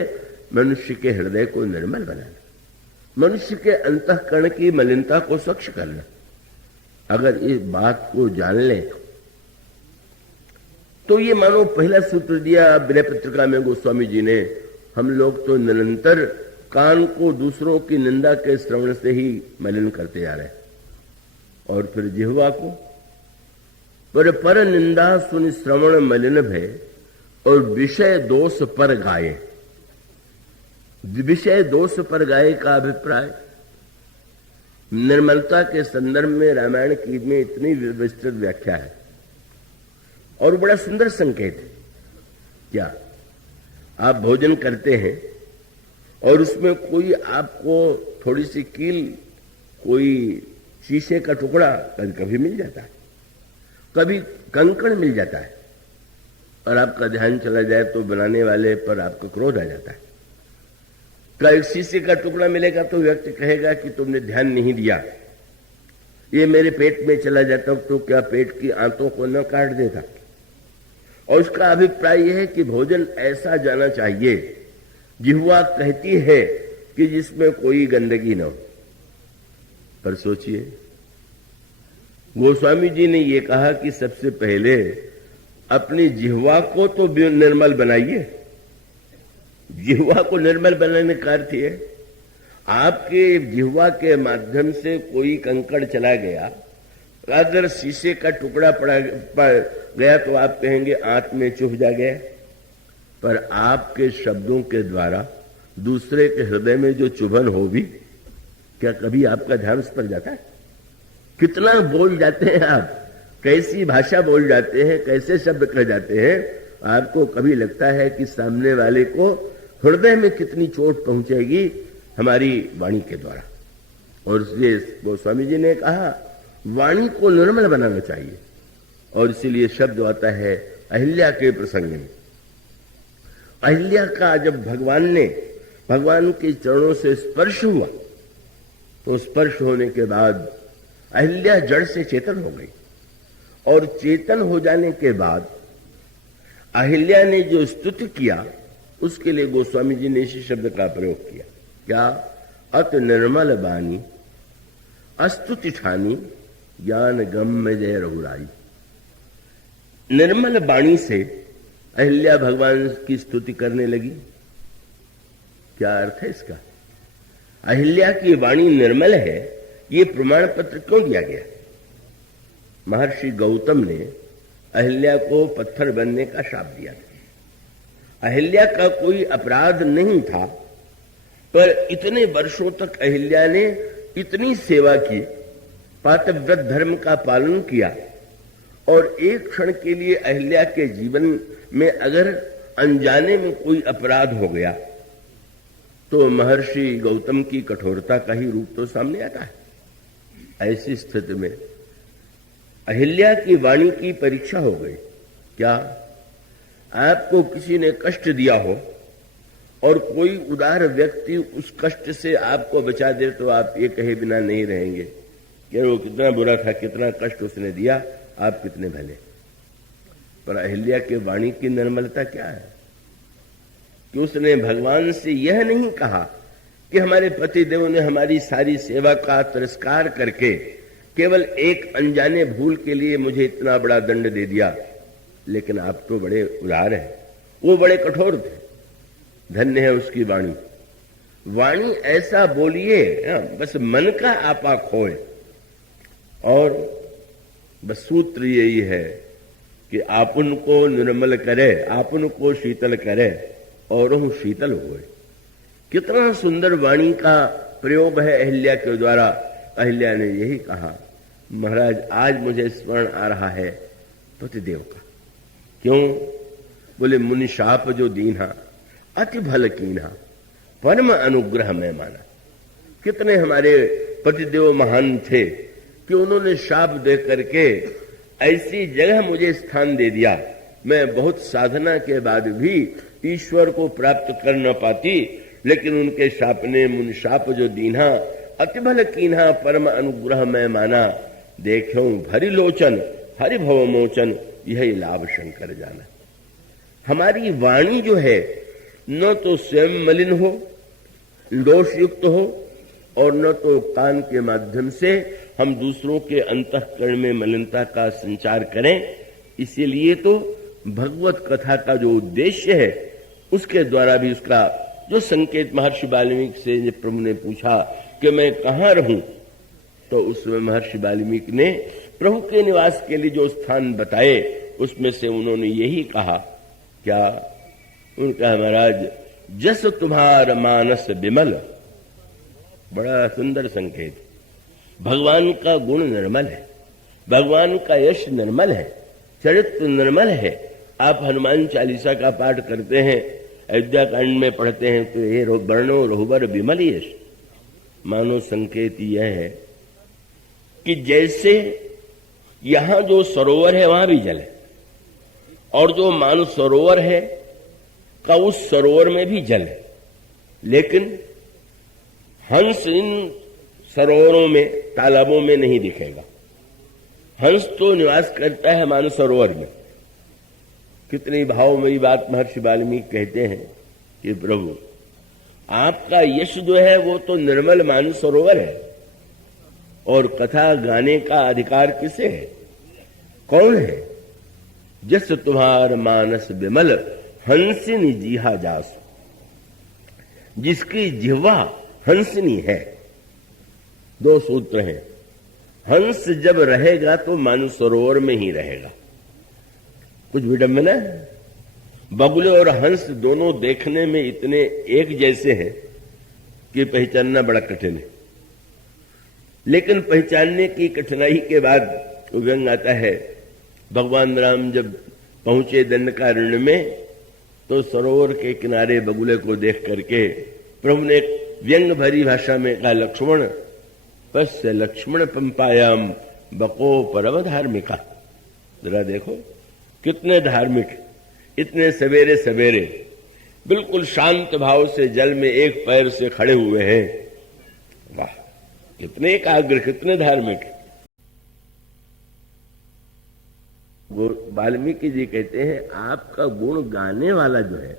मनुष्य के हृदय को निर्मल बनाना, मनुष्य के अंतःकरण की मलिनता को स्वच्छ करना। अगर इस बात को जान लें तो ये मानो पहला सूत्र दिया विनय पत्रिका में गोस्वामी जी ने, हम लोग तो निरंतर कान को दूसरों की निंदा के श्रवण से ही मलिन करते जा रहे हैं। और फिर जिह्वा को पर निंदा सुन श्रवण मलिन भय और विषय दोष पर गाये। विषय दोष पर गाये का अभिप्राय निर्मलता के संदर्भ में रामायण की में इतनी विस्तृत व्याख्या है और बड़ा सुंदर संकेत है। क्या आप भोजन करते हैं और उसमें कोई आपको थोड़ी सी कील, कोई शीशे का टुकड़ा कभी मिल जाता है, कभी कंकड़ मिल जाता है और आपका ध्यान चला जाए तो बनाने वाले पर आपका क्रोध आ जाता है। कभी शीशे का टुकड़ा मिलेगा तो व्यक्ति कहेगा कि तुमने ध्यान नहीं दिया, ये मेरे पेट में चला जाता तो क्या पेट की आंतों को न काट देता। और उसका अभिप्राय यह है कि भोजन ऐसा जाना चाहिए, जिह्वा कहती है कि जिसमें कोई गंदगी न हो। पर सोचिए गोस्वामी जी ने यह कहा कि सबसे पहले अपनी जिह्वा को तो निर्मल बनाइए। जिह्वा को निर्मल बनाने का अर्थ है आपके जिह्वा के माध्यम से कोई कंकड़ चला गया, अगर शीशे का टुकड़ा पड़ गया तो आप कहेंगे आंत में चुभ जा गया, पर आपके शब्दों के द्वारा दूसरे के हृदय में जो चुभन हो भी, क्या कभी आपका ध्यान उस पर जाता है? कितना बोल जाते हैं आप, कैसी भाषा बोल जाते हैं, कैसे शब्द कह जाते हैं, आपको कभी लगता है कि सामने वाले को हृदय में कितनी चोट पहुंचेगी हमारी वाणी के द्वारा। और इसलिए गोस्वामी जी ने कहा वाणी को निर्मल बनाना चाहिए और इसीलिए शब्द आता है अहिल्या के प्रसंग में। अहिल्या का जब भगवान के चरणों से स्पर्श हुआ तो स्पर्श होने के बाद अहिल्या जड़ से चेतन हो गई, और चेतन हो जाने के बाद अहिल्या ने जो स्तुति किया उसके लिए गोस्वामी जी ने इसी शब्द का प्रयोग किया। क्या? अत निर्मल बानी अस्तुति ठानी ज्ञान गम्य जय रघुराई। निर्मल वाणी से अहिल्या भगवान की स्तुति करने लगी। क्या अर्थ है इसका? अहिल्या की वाणी निर्मल है, ये प्रमाण पत्र क्यों दिया गया? महर्षि गौतम ने अहिल्या को पत्थर बनने का शाप दिया था। अहिल्या का कोई अपराध नहीं था, पर इतने वर्षों तक अहिल्या ने इतनी सेवा की, पातिव्रत धर्म का पालन किया, और एक क्षण के लिए अहिल्या के जीवन में अगर अनजाने में कोई अपराध हो गया तो महर्षि गौतम की कठोरता का ही रूप तो सामने आता है। ऐसी स्थिति में अहिल्या की वाणी की परीक्षा हो गई। क्या? आपको किसी ने कष्ट दिया हो और कोई उदार व्यक्ति उस कष्ट से आपको बचा दे तो आप ये कहे बिना नहीं रहेंगे कि वो कितना बुरा था, कितना कष्ट उसने दिया, आप कितने भले। पर अहिल्या के वाणी की निर्मलता क्या है कि उसने भगवान से यह नहीं कहा कि हमारे पतिदेव ने हमारी सारी सेवा का तिरस्कार करके केवल एक अनजाने भूल के लिए मुझे इतना बड़ा दंड दे दिया, लेकिन आप तो बड़े उदार हैं। वो बड़े कठोर थे। धन्य है उसकी वाणी। वाणी ऐसा बोलिए बस मन का आपा खोए, और बस सूत्र यही है कि आप उनको निर्मल करे, आप उनको शीतल करे और हम शीतल हुए। कितना सुंदर वाणी का प्रयोग है अहिल्या के द्वारा। अहिल्या ने यही कहा, महाराज आज मुझे स्मरण आ रहा है पतिदेव का। क्यों? बोले मुनि शाप जो दीन्हा अति भल कीन्हा परम अनुग्रह में माना। कितने हमारे पतिदेव महान थे कि उन्होंने शाप दे करके ऐसी जगह मुझे स्थान दे दिया, मैं बहुत साधना के बाद भी ईश्वर को प्राप्त कर न पाती, लेकिन उनके शाप ने मुन शाप जो दीन्हा अति भल कीन्हा परम अनुग्रह में माना। देखो भरी लोचन हरि भव मोचन यही लाभ शंकर जाना। हमारी वाणी जो है न तो स्वयं मलिन हो, दोष युक्त हो, और न तो कान के माध्यम से हम दूसरों के अंतःकरण में मलिनता का संचार करें। इसीलिए तो भगवत कथा का जो उद्देश्य है उसके द्वारा भी उसका जो संकेत महर्षि वाल्मीकि से प्रभु ने पूछा कि मैं कहाँ रहूं, तो उसमें महर्षि वाल्मीकि ने प्रभु के निवास के लिए जो स्थान बताए उसमें से उन्होंने यही कहा। क्या? उनका महाराज जस तुम्हार मानस विमल। बड़ा सुंदर संकेत। भगवान का गुण निर्मल है, भगवान का यश निर्मल है, चरित्र निर्मल है। आप हनुमान चालीसा का पाठ करते हैं, अयोध्या कांड में पढ़ते हैं तो ये वर्णो रघुबर विमल यश। मानो संकेत यह है कि जैसे यहां जो सरोवर है वहां भी जल है, और जो मानव सरोवर है का उस सरोवर में भी जल है, लेकिन हंस इन सरोवरों में तालाबों में नहीं दिखेगा। हंस तो निवास करता है मानव सरोवर में। कितनी भावमयी बात महर्षि वाल्मीकि कहते हैं कि प्रभु आपका यश जो है वो तो निर्मल मानव सरोवर है, और कथा गाने का अधिकार किसे है? कौन है? जस तुम्हार मानस विमल हंसिनी जीहा जास। जिसकी जिह्वा हंसनी है। दो सूत्र हैं। हंस जब रहेगा तो मानव सरोवर में ही रहेगा। कुछ विडंबना है। बगुले और हंस दोनों देखने में इतने एक जैसे हैं कि पहचानना बड़ा कठिन है, लेकिन पहचानने की कठिनाई के बाद व्यंग आता है। भगवान राम जब पहुंचे दंडकारण्य में तो सरोवर के किनारे बगुले को देख करके प्रभु ने व्यंग भरी भाषा में कहा, लक्ष्मण पश्य लक्ष्मण पंपायाम बको परम धार्मिका। जरा देखो कितने धार्मिक, इतने सवेरे सवेरे बिल्कुल शांत भाव से जल में एक पैर से खड़े हुए हैं। वाह, कितने एकाग्र, कितने धार्मिक। वो वाल्मीकि जी कहते हैं आपका गुण गाने वाला जो है,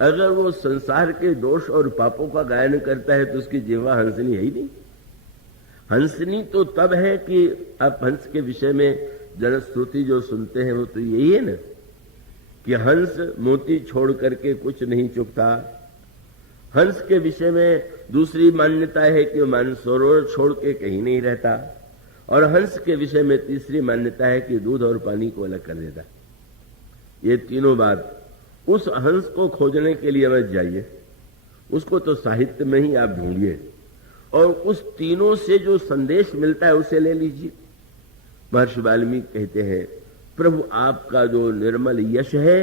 अगर वो संसार के दोष और पापों का गायन करता है तो उसकी जिह्वा हंसनी है ही नहीं। हंसनी तो तब है कि आप हंस के विषय में जनश्रुति जो सुनते हैं वो तो यही है ना कि हंस मोती छोड़ करके कुछ नहीं चुकता। हंस के विषय में दूसरी मान्यता है कि मानसरोवर छोड़ के कहीं नहीं रहता, और हंस के विषय में तीसरी मान्यता है कि दूध और पानी को अलग कर देता। ये तीनों बात, उस हंस को खोजने के लिए मत जाइए, उसको तो साहित्य में ही आप ढूंढिए, और उस तीनों से जो संदेश मिलता है उसे ले लीजिए। महर्षि वाल्मीकि कहते हैं प्रभु आपका जो निर्मल यश है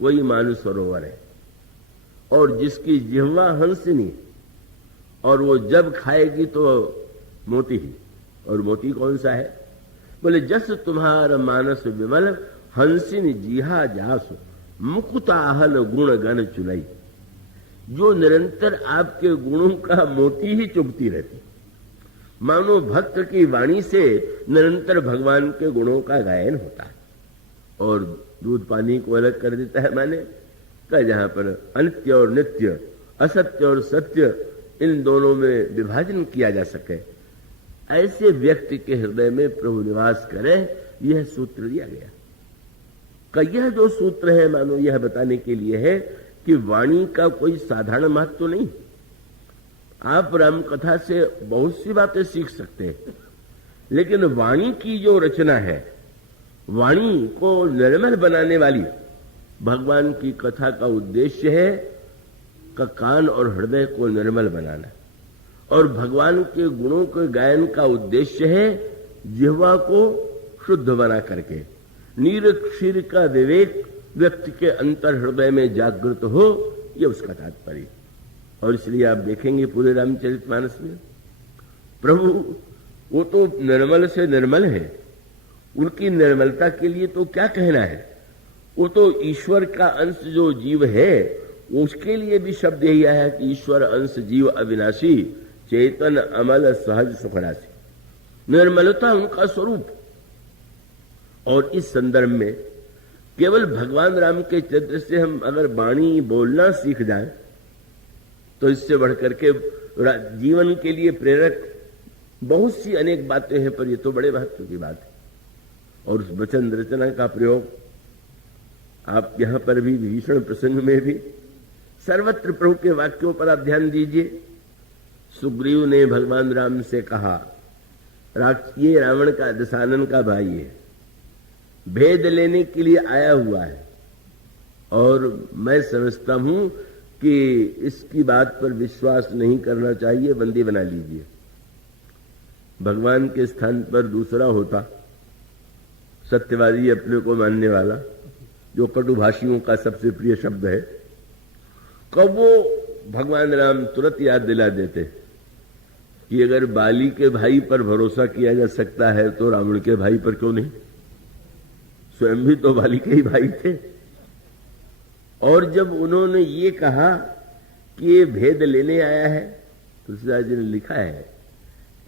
वही मानसरोवर है, और जिसकी जिह्वा हंसनी, और वो जब खाएगी तो मोती ही। और मोती कौन सा है? बोले जस तुम्हारा मानस विमल हंसिन जीहा जासु मुकुताहल गुण गण चुनई। जो निरंतर आपके गुणों का मोती ही चुभती रहती, मानो भक्त की वाणी से निरंतर भगवान के गुणों का गायन होता है। और दूध पानी को अलग कर देता है, माने का जहां पर अनित्य और नित्य, असत्य और सत्य, इन दोनों में विभाजन किया जा सके, ऐसे व्यक्ति के हृदय में प्रभु निवास करे, यह सूत्र दिया गया। यह जो सूत्र है मानो यह बताने के लिए है कि वाणी का कोई साधारण महत्व तो नहीं। आप राम कथा से बहुत सी बातें सीख सकते हैं, लेकिन वाणी की जो रचना है, वाणी को निर्मल बनाने वाली भगवान की कथा का उद्देश्य है का कान और हृदय को निर्मल बनाना, और भगवान के गुणों के गायन का उद्देश्य है जिह्वा को शुद्ध बना करके नीर क्षीर का विवेक व्यक्ति के अंतर हृदय में जागृत हो, यह उसका तात्पर्य। और इसलिए आप देखेंगे पूरे रामचरितमानस में प्रभु वो तो निर्मल से निर्मल है, उनकी निर्मलता के लिए तो क्या कहना है। वो तो ईश्वर का अंश जो जीव है उसके लिए भी शब्द यही आया है कि ईश्वर अंश जीव अविनाशी चेतन अमल सहज सुखराशि। निर्मलता उनका स्वरूप। और इस संदर्भ में केवल भगवान राम के चरित्र से हम अगर वाणी बोलना सीख जाए तो इससे बढ़कर के जीवन के लिए प्रेरक बहुत सी अनेक बातें हैं, पर ये तो बड़े महत्व की बात है। और उस वचन रचना का प्रयोग आप यहां पर भी भीषण प्रसंग में भी सर्वत्र प्रभु के वाक्यों पर आप ध्यान दीजिए। सुग्रीव ने भगवान राम से कहा, ये रावण का दशानन का भाई है, भेद लेने के लिए आया हुआ है, और मैं समझता हूं कि इसकी बात पर विश्वास नहीं करना चाहिए, बंदी बना लीजिए। भगवान के स्थान पर दूसरा होता, सत्यवादी अपने को मानने वाला, जो कटुभाषियों का सबसे प्रिय शब्द है, कब वो भगवान राम तुरंत याद दिला देते कि अगर बाली के भाई पर भरोसा किया जा सकता है तो रावण के भाई पर क्यों नहीं। स्वयं भी तो बाली के ही भाई थे। और जब उन्होंने ये कहा कि ये भेद लेने आया है, तुलसीदास जी ने लिखा है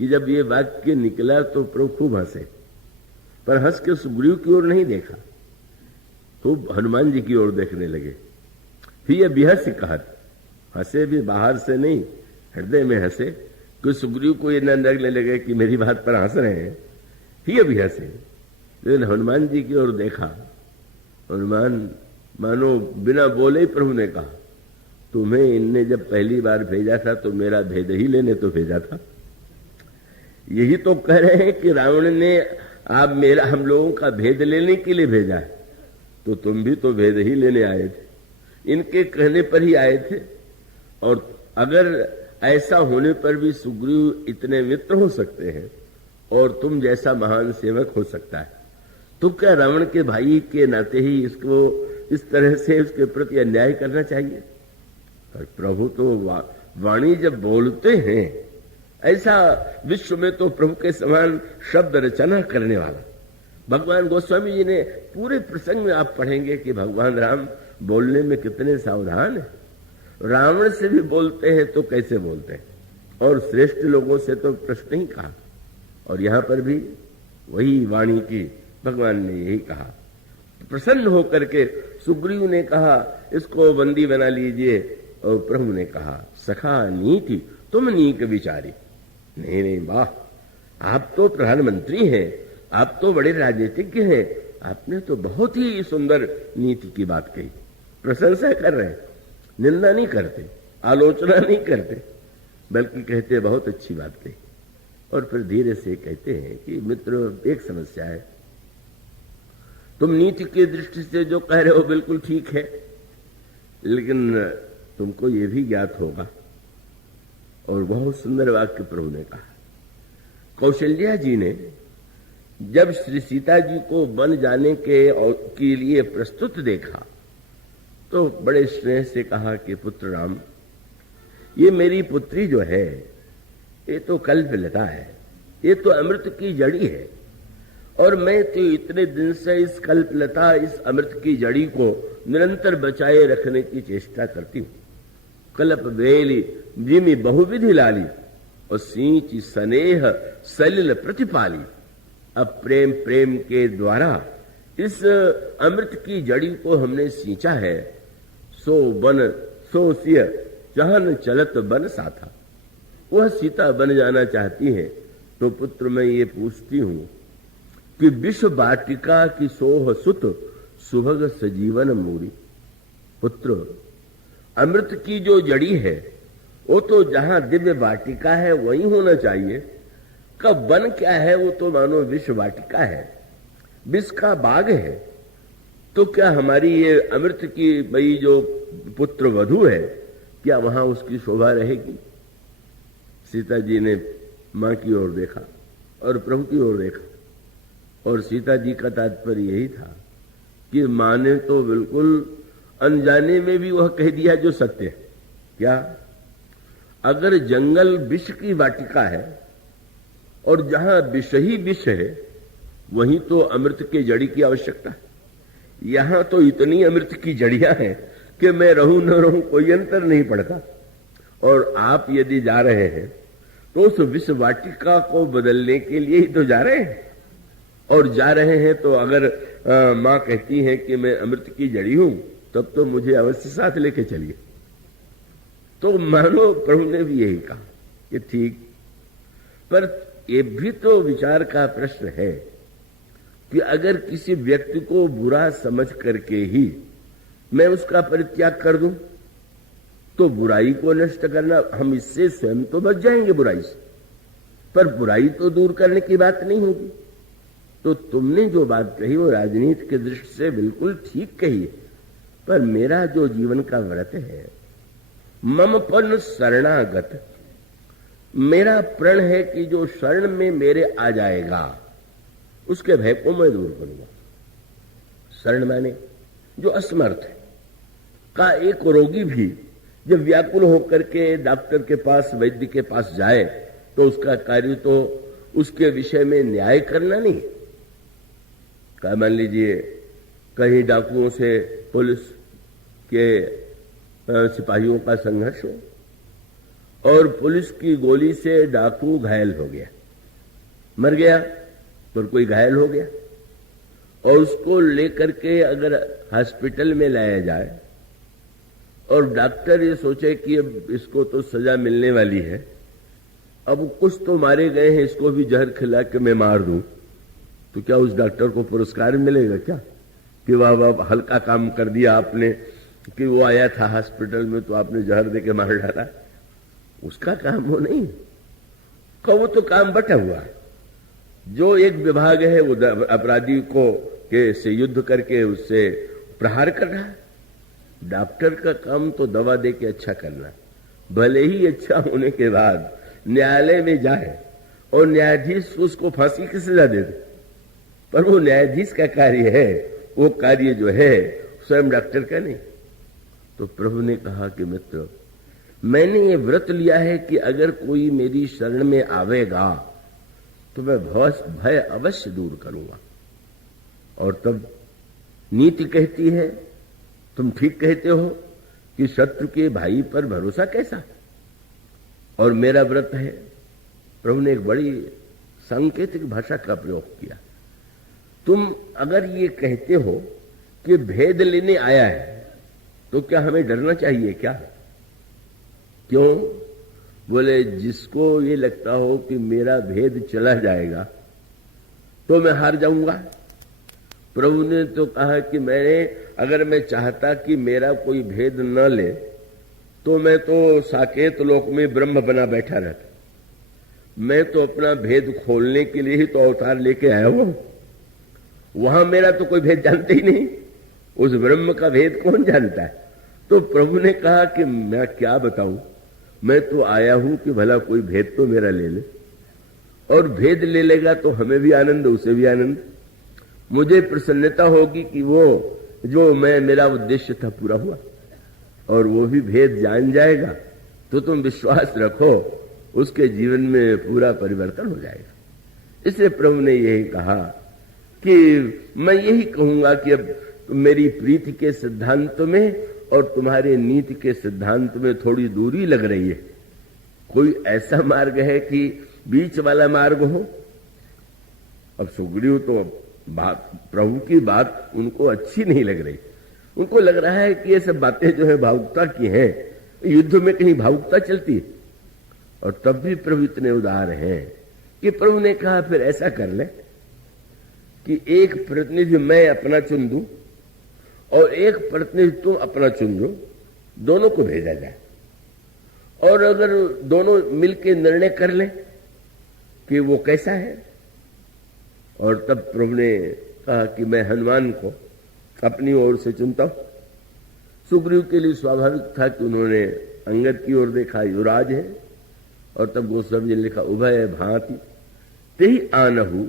कि जब ये वाक्य निकला तो प्रभु खूब हंसे, पर हंस के सुग्रीव की ओर नहीं देखा, खूब हनुमान जी की ओर देखने लगे। फिर यह बेहस कहत, हंसे भी बाहर से नहीं, हृदय में हंसे, कि सुग्रीव को ये न लगने लगे कि मेरी बात पर हंस रहे हैं। फिर भी हंसे, लेकिन हनुमान जी की ओर देखा। हनुमान मानो बिना बोले ही प्रभु ने कहा, तुम्हें इनने जब पहली बार भेजा था तो मेरा भेद ही लेने तो भेजा था। यही तो कह रहे हैं कि रावण ने आप मेरा हम लोगों का भेद लेने के लिए भेजा है, तो तुम भी तो भेद ही लेने आए थे, इनके कहने पर ही आए थे। और अगर ऐसा होने पर भी सुग्रीव इतने मित्र हो सकते हैं और तुम जैसा महान सेवक हो सकता है, तो क्या रावण के भाई के नाते ही इसको इस तरह से उसके प्रति अन्याय करना चाहिए? और प्रभु तो वाणी जब बोलते हैं, ऐसा विश्व में तो प्रभु के समान शब्द रचना करने वाला भगवान गोस्वामी जी ने पूरे प्रसंग में आप पढ़ेंगे कि भगवान राम बोलने में कितने सावधान है। रावण से भी बोलते हैं तो कैसे बोलते हैं, और श्रेष्ठ लोगों से तो प्रश्न ही कहा। और यहां पर भी वही वाणी की भगवान ने यही कहा। प्रसन्न होकर के सुग्रीव ने कहा इसको बंदी बना लीजिए, और प्रभु ने कहा सखा नीति तुम नीक विचारी। नहीं नहीं, वाह, आप तो प्रधानमंत्री हैं, आप तो बड़े राजनीतिज्ञ हैं, आपने तो बहुत ही सुंदर नीति की बात कही। प्रशंसा कर रहे हैं, निंदा नहीं करते, आलोचना नहीं करते, बल्कि कहते बहुत अच्छी बात कही। और फिर धीरे से कहते हैं कि मित्र, एक समस्या है, तुम नीति की दृष्टि से जो कह रहे हो बिल्कुल ठीक है, लेकिन तुमको ये भी ज्ञात होगा, और बहुत सुंदर वाक्य प्रभु ने कहा। कौशल्या जी ने जब श्री सीता जी को वन जाने के लिए प्रस्तुत देखा तो बड़े स्नेह से कहा कि पुत्र राम, ये मेरी पुत्री जो है ये तो कल्पलता है, ये तो अमृत की जड़ी है, और मैं तो इतने दिन से इस कल्पलता, इस अमृत की जड़ी को निरंतर बचाए रखने की चेष्टा करती हूं। कल्प वेली जिमी बहुविधि लाली, और सींच स्नेह सलिल प्रतिपाली। अब प्रेम प्रेम के द्वारा इस अमृत की जड़ी को हमने सींचा है। सो बन सो सिय जहन चलत बन साथा। वह सीता बन जाना चाहती है, तो पुत्र मैं ये पूछती हूं कि विश्व वाटिका की सोह सुत सुभग सजीवन मूरी। पुत्र, अमृत की जो जड़ी है वो तो जहां दिव्य वाटिका है वही होना चाहिए। कब वन क्या है, वो तो मानो विश्व वाटिका है, विश्व का बाग है। तो क्या हमारी ये अमृत की भाई जो पुत्र वधू है, क्या वहां उसकी शोभा रहेगी? सीता जी ने मां की ओर देखा और प्रभु की ओर देखा, और सीता जी का तात्पर्य यही था कि मां ने तो बिल्कुल अनजाने में भी वह कह दिया जो सत्य है। क्या? अगर जंगल विष की वाटिका है और जहां विष ही विष है, वहीं तो अमृत की जड़ी की आवश्यकता है। यहां तो इतनी अमृत की जड़ियां हैं कि मैं रहूं न रहूं कोई अंतर नहीं पड़ता। और आप यदि जा रहे हैं तो उस विष वाटिका को बदलने के लिए ही तो जा रहे हैं, और जा रहे हैं तो अगर मां कहती है कि मैं अमृत की जड़ी हूं, तब तो मुझे अवश्य साथ लेके चलिए। तो मानो प्रभु ने भी यही कहा कि ठीक, पर ये भी तो विचार का प्रश्न है कि अगर किसी व्यक्ति को बुरा समझ करके ही मैं उसका परित्याग कर दूं, तो बुराई को नष्ट करना, हम इससे स्वयं तो बच जाएंगे बुराई से, पर बुराई तो दूर करने की बात नहीं होगी। तो तुमने जो बात कही वो राजनीति की दृष्टि से बिल्कुल ठीक कही है, पर मेरा जो जीवन का व्रत है, मम पन शरणागत, मेरा प्रण है कि जो शरण में मेरे आ जाएगा उसके भय को मैं दूर करूंगा। शरण माने जो असमर्थ है, का एक रोगी भी जब व्याकुल होकर के डॉक्टर के पास, वैद्य के पास जाए, तो उसका कार्य तो उसके विषय में न्याय करना नहीं। क्या मान लीजिए कहीं डाकुओं से पुलिस के सिपाहियों का संघर्ष हो और पुलिस की गोली से डाकू घायल हो गया, मर गया, तो कोई घायल हो गया, और उसको लेकर के अगर हॉस्पिटल में लाया जाए और डॉक्टर ये सोचे कि अब इसको तो सजा मिलने वाली है, अब कुछ तो मारे गए हैं, इसको भी जहर खिला के मैं मार दूं, तो क्या उस डॉक्टर को पुरस्कार मिलेगा क्या कि वाह वाह हल्का काम कर दिया आपने, कि वो आया था हॉस्पिटल में तो आपने जहर देके मार डाला? उसका काम वो नहीं, वो तो काम बटा हुआ है। जो एक विभाग है वो अपराधी को के से युद्ध करके उससे प्रहार कर रहा है। डॉक्टर का काम तो दवा दे के अच्छा करना, भले ही अच्छा होने के बाद न्यायालय में जाए और न्यायाधीश उसको फांसी की सजा दे दे, पर वो न्यायाधीश का कार्य है, वो कार्य जो है स्वयं डॉक्टर का नहीं। तो प्रभु ने कहा कि मित्र, मैंने ये व्रत लिया है कि अगर कोई मेरी शरण में आवेगा तो मैं भय अवश्य दूर करूंगा। और तब नीति कहती है, तुम ठीक कहते हो कि शत्रु के भाई पर भरोसा कैसा, और मेरा व्रत है। प्रभु ने एक बड़ी सांकेतिक भाषा का प्रयोग किया। तुम अगर ये कहते हो कि भेद लेने आया है, तो क्या हमें डरना चाहिए क्या? क्यों? बोले जिसको ये लगता हो कि मेरा भेद चला जाएगा तो मैं हार जाऊंगा। प्रभु ने तो कहा कि अगर मैं चाहता कि मेरा कोई भेद न ले तो मैं तो साकेत लोक में ब्रह्म बना बैठा रहता। मैं तो अपना भेद खोलने के लिए ही तो अवतार लेके आया हूं। वहां मेरा तो कोई भेद जानते ही नहीं, उस ब्रह्म का भेद कौन जानता है? तो प्रभु ने कहा कि मैं क्या बताऊं, मैं तो आया हूं कि भला कोई भेद तो मेरा ले ले, और भेद ले लेगा तो हमें भी आनंद, उसे भी आनंद। मुझे प्रसन्नता होगी कि वो जो मेरा उद्देश्य था पूरा हुआ, और वो भी भेद जान जाएगा तो तुम विश्वास रखो उसके जीवन में पूरा परिवर्तन हो जाएगा। इसलिए प्रभु ने यही कहा कि मैं यही कहूंगा कि अब मेरी प्रीति के सिद्धांत में और तुम्हारे नीति के सिद्धांत में थोड़ी दूरी लग रही है। कोई ऐसा मार्ग है कि बीच वाला मार्ग हो? अब सुग्रीव तो प्रभु की बात उनको अच्छी नहीं लग रही। उनको लग रहा है कि ये सब बातें जो है भावुकता की हैं, युद्ध में कहीं भावुकता चलती है। और तब भी प्रभु इतने उदार हैं कि प्रभु ने कहा फिर ऐसा कर ले कि एक प्रतिनिधि मैं अपना चुन दूं और एक प्रतिनिधि तुम अपना चुन लो, दोनों को भेजा जाए। और अगर दोनों मिलकर निर्णय कर ले कि वो कैसा है, और तब प्रभु ने कहा कि मैं हनुमान को अपनी ओर से चुनता हूं। सुग्रीव के लिए स्वाभाविक था कि उन्होंने अंगद की ओर देखा, युवराज है, और तब गोस्वामी जी ने लिखा उभय भांति तेहि आनहु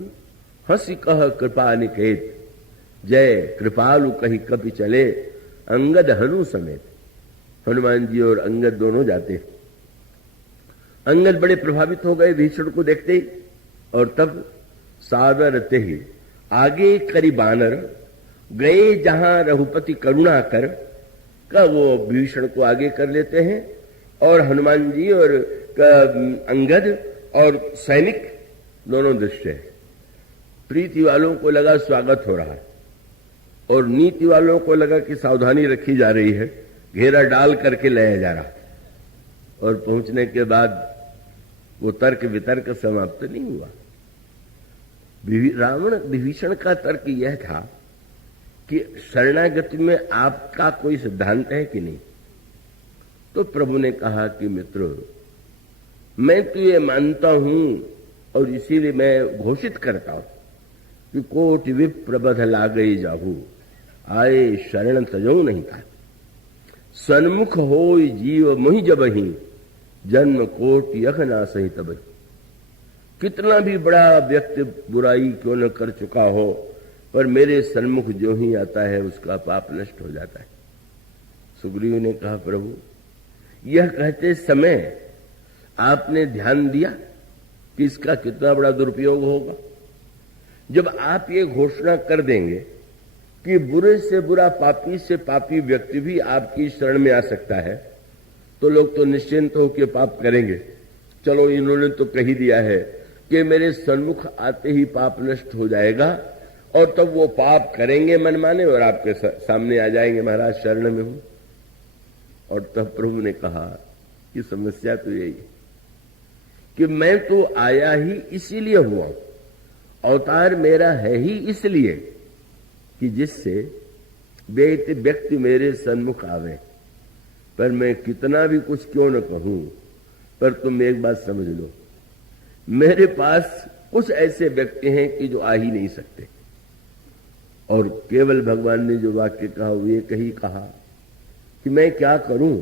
हंसी कह कृपा निकेत, जय कृपालु कहीं कपि चले अंगद हनु समेत। हनुमान जी और अंगद दोनों जाते। अंगद बड़े प्रभावित हो गए भीषण को देखते ही, और तब सादर ते ही आगे करी बानर गए जहां रघुपति करुणा कर का वो भीषण को आगे कर लेते हैं, और हनुमान जी और अंगद और सैनिक दोनों दृश्य है। प्रीति वालों को लगा स्वागत हो रहा है, और नीति वालों को लगा कि सावधानी रखी जा रही है, घेरा डाल करके लाया जा रहा। और पहुंचने के बाद वो तर्क वितर्क समाप्त नहीं हुआ। रावण विभीषण का तर्क यह था कि शरणागति में आपका कोई सिद्धांत है कि नहीं? तो प्रभु ने कहा कि मित्र, मैं तो ये मानता हूं और इसीलिए मैं घोषित करता हूं कि कोटि विप्रबध लागई जाहू, आए शरण तजो नहीं था। सन्मुख होई जीव मोहि जबहि, जन्म कोटि यख ना सही तबहि। कितना भी बड़ा व्यक्ति बुराई क्यों न कर चुका हो, पर मेरे सन्मुख जो ही आता है उसका पाप नष्ट हो जाता है। सुग्रीव ने कहा प्रभु, यह कहते समय आपने ध्यान दिया कि इसका कितना बड़ा दुरुपयोग होगा? जब आप ये घोषणा कर देंगे कि बुरे से बुरा पापी से पापी व्यक्ति भी आपकी शरण में आ सकता है, तो लोग तो निश्चिंत होकर पाप करेंगे। चलो, इन्होंने तो कह ही दिया है कि मेरे सन्मुख आते ही पाप नष्ट हो जाएगा, और तब वो पाप करेंगे मनमाने और आपके सामने आ जाएंगे, महाराज शरण में हूं। और तब प्रभु ने कहा कि समस्या तो यही कि मैं तो आया ही इसीलिए हुआ, अवतार मेरा है ही इसलिए कि जिससे व्यक्ति मेरे सन्मुख आवे। पर मैं कितना भी कुछ क्यों न कहूं, पर तुम एक बात समझ लो, मेरे पास कुछ ऐसे व्यक्ति हैं कि जो आ ही नहीं सकते। और केवल भगवान ने जो वाक्य कहा वो ये कही कहा कि मैं क्या करूं,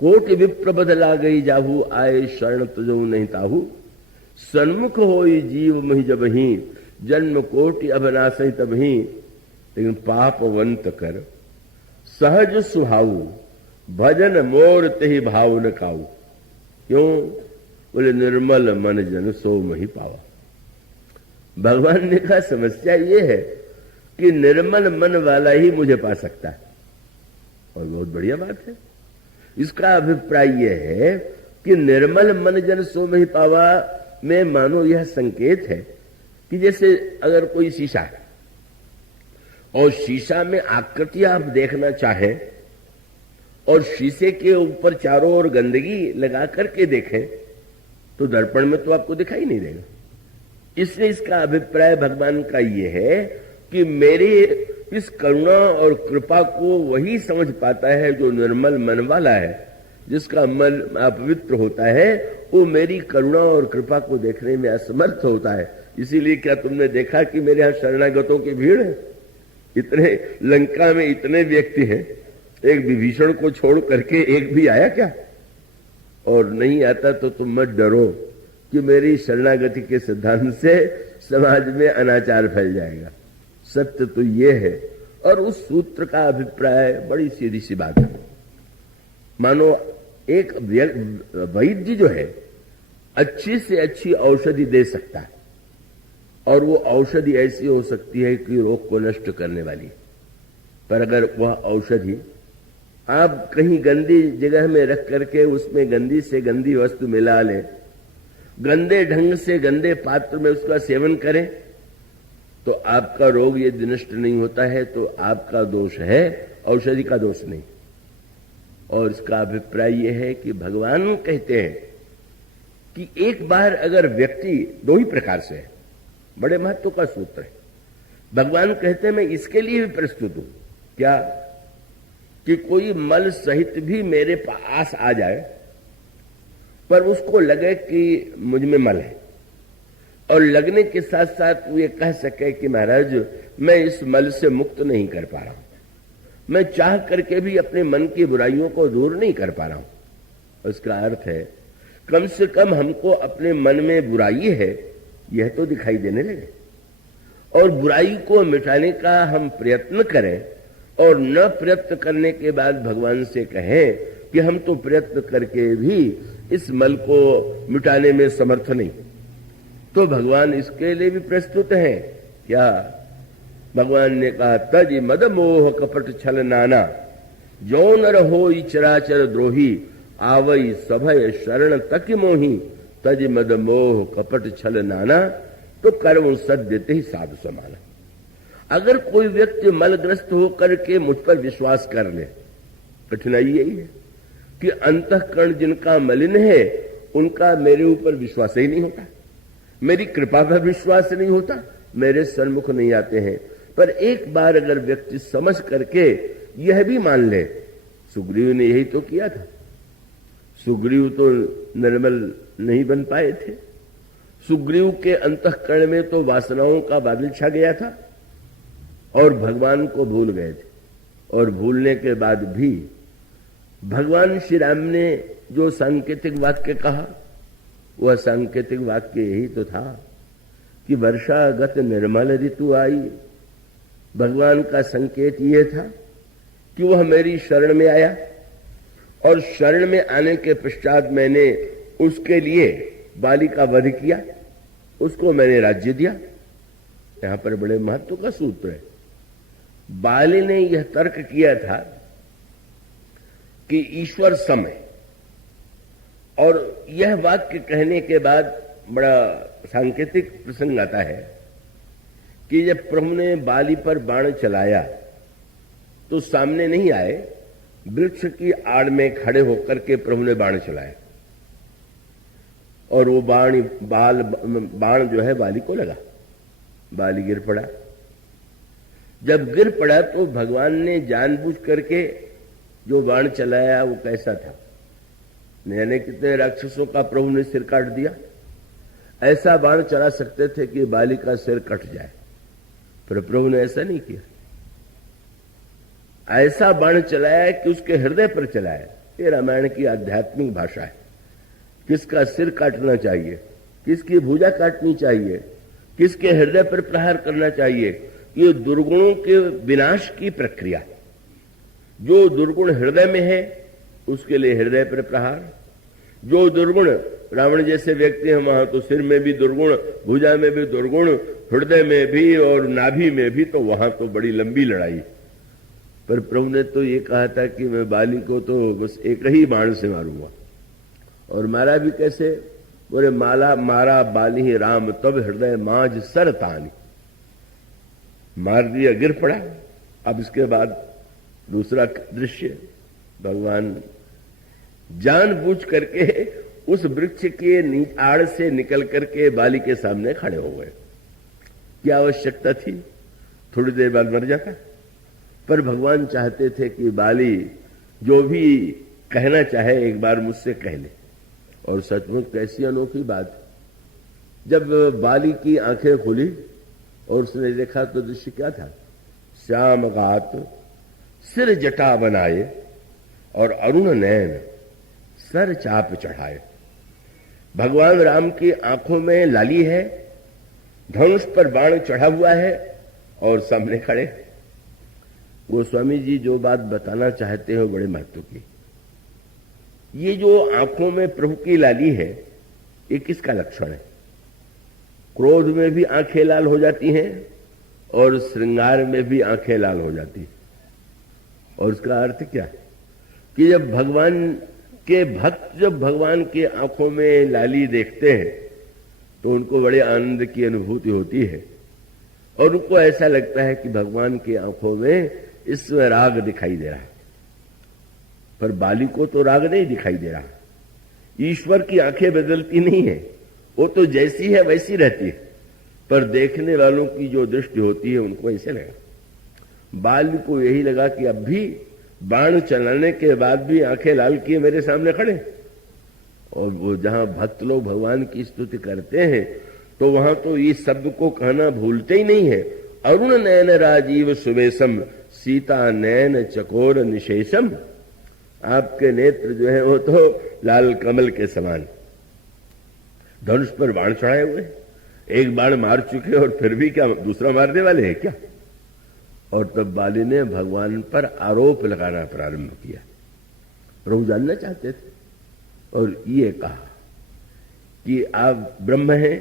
कोटि विप्रबध लागई जाहू, आए शरण तुझो नहीं ताहू। सन्मुख होई जीव मोहि जबहि, जन्म कोटि अबनासहि तबहि। लेकिन पापवंत कर सहज सुहाऊ, भजन मोर तेहि भाव न काऊ। क्यों? बोले निर्मल मन जन सो मही पावा। भगवान ने कहा समस्या ये है कि निर्मल मन वाला ही मुझे पा सकता है। और बहुत बढ़िया बात है। इसका अभिप्राय यह है कि निर्मल मन जन सो में ही पावा में मानो यह संकेत है कि जैसे अगर कोई शीशा है और शीशा में आकृति आप देखना चाहें और शीशे के ऊपर चारों ओर गंदगी लगा करके देखें तो दर्पण में तो आपको दिखाई नहीं देगा। इसलिए इसका अभिप्राय भगवान का यह है कि मेरे इस करुणा और कृपा को वही समझ पाता है जो निर्मल मन वाला है, जिसका मन अपवित्र होता है, वो मेरी करुणा और कृपा को देखने में असमर्थ होता है। इसीलिए क्या तुमने देखा कि मेरे यहाँ शरणागतों की भीड़ है? इतने लंका में इतने व्यक्ति हैं, एक विभीषण को छोड़ करके एक भी आया क्या? और नहीं आता तो तुम मत डरो कि मेरी शरणागति के सिद्धांत से समाज में अनाचार फैल जाएगा। सत्य तो ये है। और उस सूत्र का अभिप्राय बड़ी सीधी सी बात है। मानो एक वैद्य जो है अच्छी से अच्छी औषधि दे सकता है और वो औषधि ऐसी हो सकती है कि रोग को नष्ट करने वाली, पर अगर वह औषधि आप कहीं गंदी जगह में रख करके उसमें गंदी से गंदी वस्तु मिला लें, गंदे ढंग से गंदे पात्र में उसका सेवन करें तो आपका रोग यदि नष्ट नहीं होता है तो आपका दोष है, औषधि का दोष नहीं। और इसका अभिप्राय यह है कि भगवान कहते हैं कि एक बार अगर व्यक्ति दो ही प्रकार से है, बड़े महत्व का सूत्र है। भगवान कहते हैं मैं इसके लिए भी प्रस्तुत हूं क्या कि कोई मल सहित भी मेरे पास आ जाए पर उसको लगे कि मुझ में मल है, और लगने के साथ साथ वो ये कह सके कि महाराज मैं इस मल से मुक्त नहीं कर पा रहा हूं, मैं चाह करके भी अपने मन की बुराइयों को दूर नहीं कर पा रहा हूं। उसका अर्थ है कम से कम हमको अपने मन में बुराई है यह तो दिखाई देने लगे, और बुराई को मिटाने का हम प्रयत्न करें, और न प्रयत्न करने के बाद भगवान से कहें कि हम तो प्रयत्न करके भी इस मल को मिटाने में समर्थ नहीं, तो भगवान इसके लिए भी प्रस्तुत हैं क्या? भगवान ने कहा तज मद मोह कपट छल नाना, जो नर हो चराचर द्रोही, आवई सभय शरण तक मोही, तज मद मोह कपट छल नाना, तो कर्म सद्यते ही साधु समाना। अगर कोई व्यक्ति मलग्रस्त होकर के मुझ पर विश्वास कर ले, कठिनाई यही है कि अंतःकरण जिनका मलिन है उनका मेरे ऊपर विश्वास ही नहीं होता, मेरी कृपा पर विश्वास नहीं होता, मेरे सन्मुख नहीं आते हैं। पर एक बार अगर व्यक्ति समझ करके यह भी मान ले, सुग्रीव ने यही तो किया था। सुग्रीव तो निर्मल नहीं बन पाए थे, सुग्रीव के अंतःकरण में तो वासनाओं का बादल छा गया था और भगवान को भूल गए थे। और भूलने के बाद भी भगवान श्री राम ने जो सांकेतिक वाक्य कहा, वह सांकेतिक वाक्य यही तो था कि वर्षागत निर्मल ऋतु आई। भगवान का संकेत यह था कि वह मेरी शरण में आया, और शरण में आने के पश्चात मैंने उसके लिए बाली का वध किया, उसको मैंने राज्य दिया। यहां पर बड़े महत्व का सूत्र है। बाली ने यह तर्क किया था कि ईश्वर सम है, और यह वाक्य कहने के बाद बड़ा सांकेतिक प्रसंग आता है कि जब प्रभु ने बाली पर बाण चलाया तो सामने नहीं आए, वृक्ष की आड़ में खड़े होकर के प्रभु ने बाण चलाया, और वो बाण जो है बाली को लगा, बाली गिर पड़ा। जब गिर पड़ा तो भगवान ने जानबूझ करके जो बाण चलाया वो कैसा था, मैंने कितने राक्षसों का प्रभु ने सिर काट दिया। ऐसा बाण चला सकते थे कि बाली का सिर कट जाए, पर प्रभु ने ऐसा नहीं किया। ऐसा बाण चलाया कि उसके हृदय पर चलाया। ये रामायण की आध्यात्मिक भाषा है। किसका सिर काटना चाहिए, किसकी भुजा काटनी चाहिए, किसके हृदय पर प्रहार करना चाहिए, ये दुर्गुणों के विनाश की प्रक्रिया। जो दुर्गुण हृदय में है उसके लिए हृदय पर प्रहार, जो दुर्गुण, रावण जैसे व्यक्ति हैं वहां तो सिर में भी दुर्गुण, भुजा में भी दुर्गुण, हृदय में भी और नाभि में भी, तो वहां तो बड़ी लंबी लड़ाई। पर प्रभु ने तो ये कहा था कि मैं बाली को तो बस एक ही बाण से मारूंगा। और मारा भी कैसे? बोले माला मारा बाली राम तब हृदय मांझ सर तानी। मार दिया, गिर पड़ा। अब इसके बाद दूसरा दृश्य, भगवान जानबूझ करके उस वृक्ष के आड़ से निकल करके बाली के सामने खड़े हो गए। क्या आवश्यकता थी? थोड़ी देर बाद मर जाता। पर भगवान चाहते थे कि बाली जो भी कहना चाहे एक बार मुझसे कह ले। और सचमुच कैसी अनोखी बात। जब बाली की आंखें खुली और उसने देखा तो दृश्य क्या था? श्याम गात सिर जटा बनाए और अरुण नयन सर चाप चढ़ाए। भगवान राम की आंखों में लाली है, धनुष पर बाण चढ़ा हुआ है और सामने खड़े। गोस्वामी जी जो बात बताना चाहते हो बड़े महत्व की। ये जो आंखों में प्रभु की लाली है, ये किसका लक्षण है? क्रोध में भी आंखें लाल हो जाती हैं और श्रृंगार में भी आंखें लाल हो जाती हैं। और उसका अर्थ क्या है? कि जब भगवान के भक्त जब भगवान के आंखों में लाली देखते हैं तो उनको बड़े आनंद की अनुभूति होती है और उनको ऐसा लगता है कि भगवान की आंखों में इसमें राग दिखाई दे रहा है। पर बाली को तो राग नहीं दिखाई दे रहा। ईश्वर की आंखें बदलती नहीं है, वो तो जैसी है वैसी रहती है। पर देखने वालों की जो दृष्टि होती है उनको ऐसे लगा। बाली को यही लगा कि अब भी बाण चलाने के बाद भी आंखें लाल किए मेरे सामने खड़े। और वो जहां भक्त लोग भगवान की स्तुति करते हैं तो वहां तो इस शब्द को कहना भूलते ही नहीं है। अरुण नयन राजीव सुवेशम सीता नयन चकोर निशेषम। आपके नेत्र जो है वो तो लाल कमल के समान। धनुष पर बाण चढ़ाए हुए, एक बाण मार चुके और फिर भी क्या दूसरा मारने वाले हैं क्या? और तब बाली ने भगवान पर आरोप लगाना प्रारंभ किया। प्रभु जानना चाहते थे और ये कहा कि आप ब्रह्म हैं।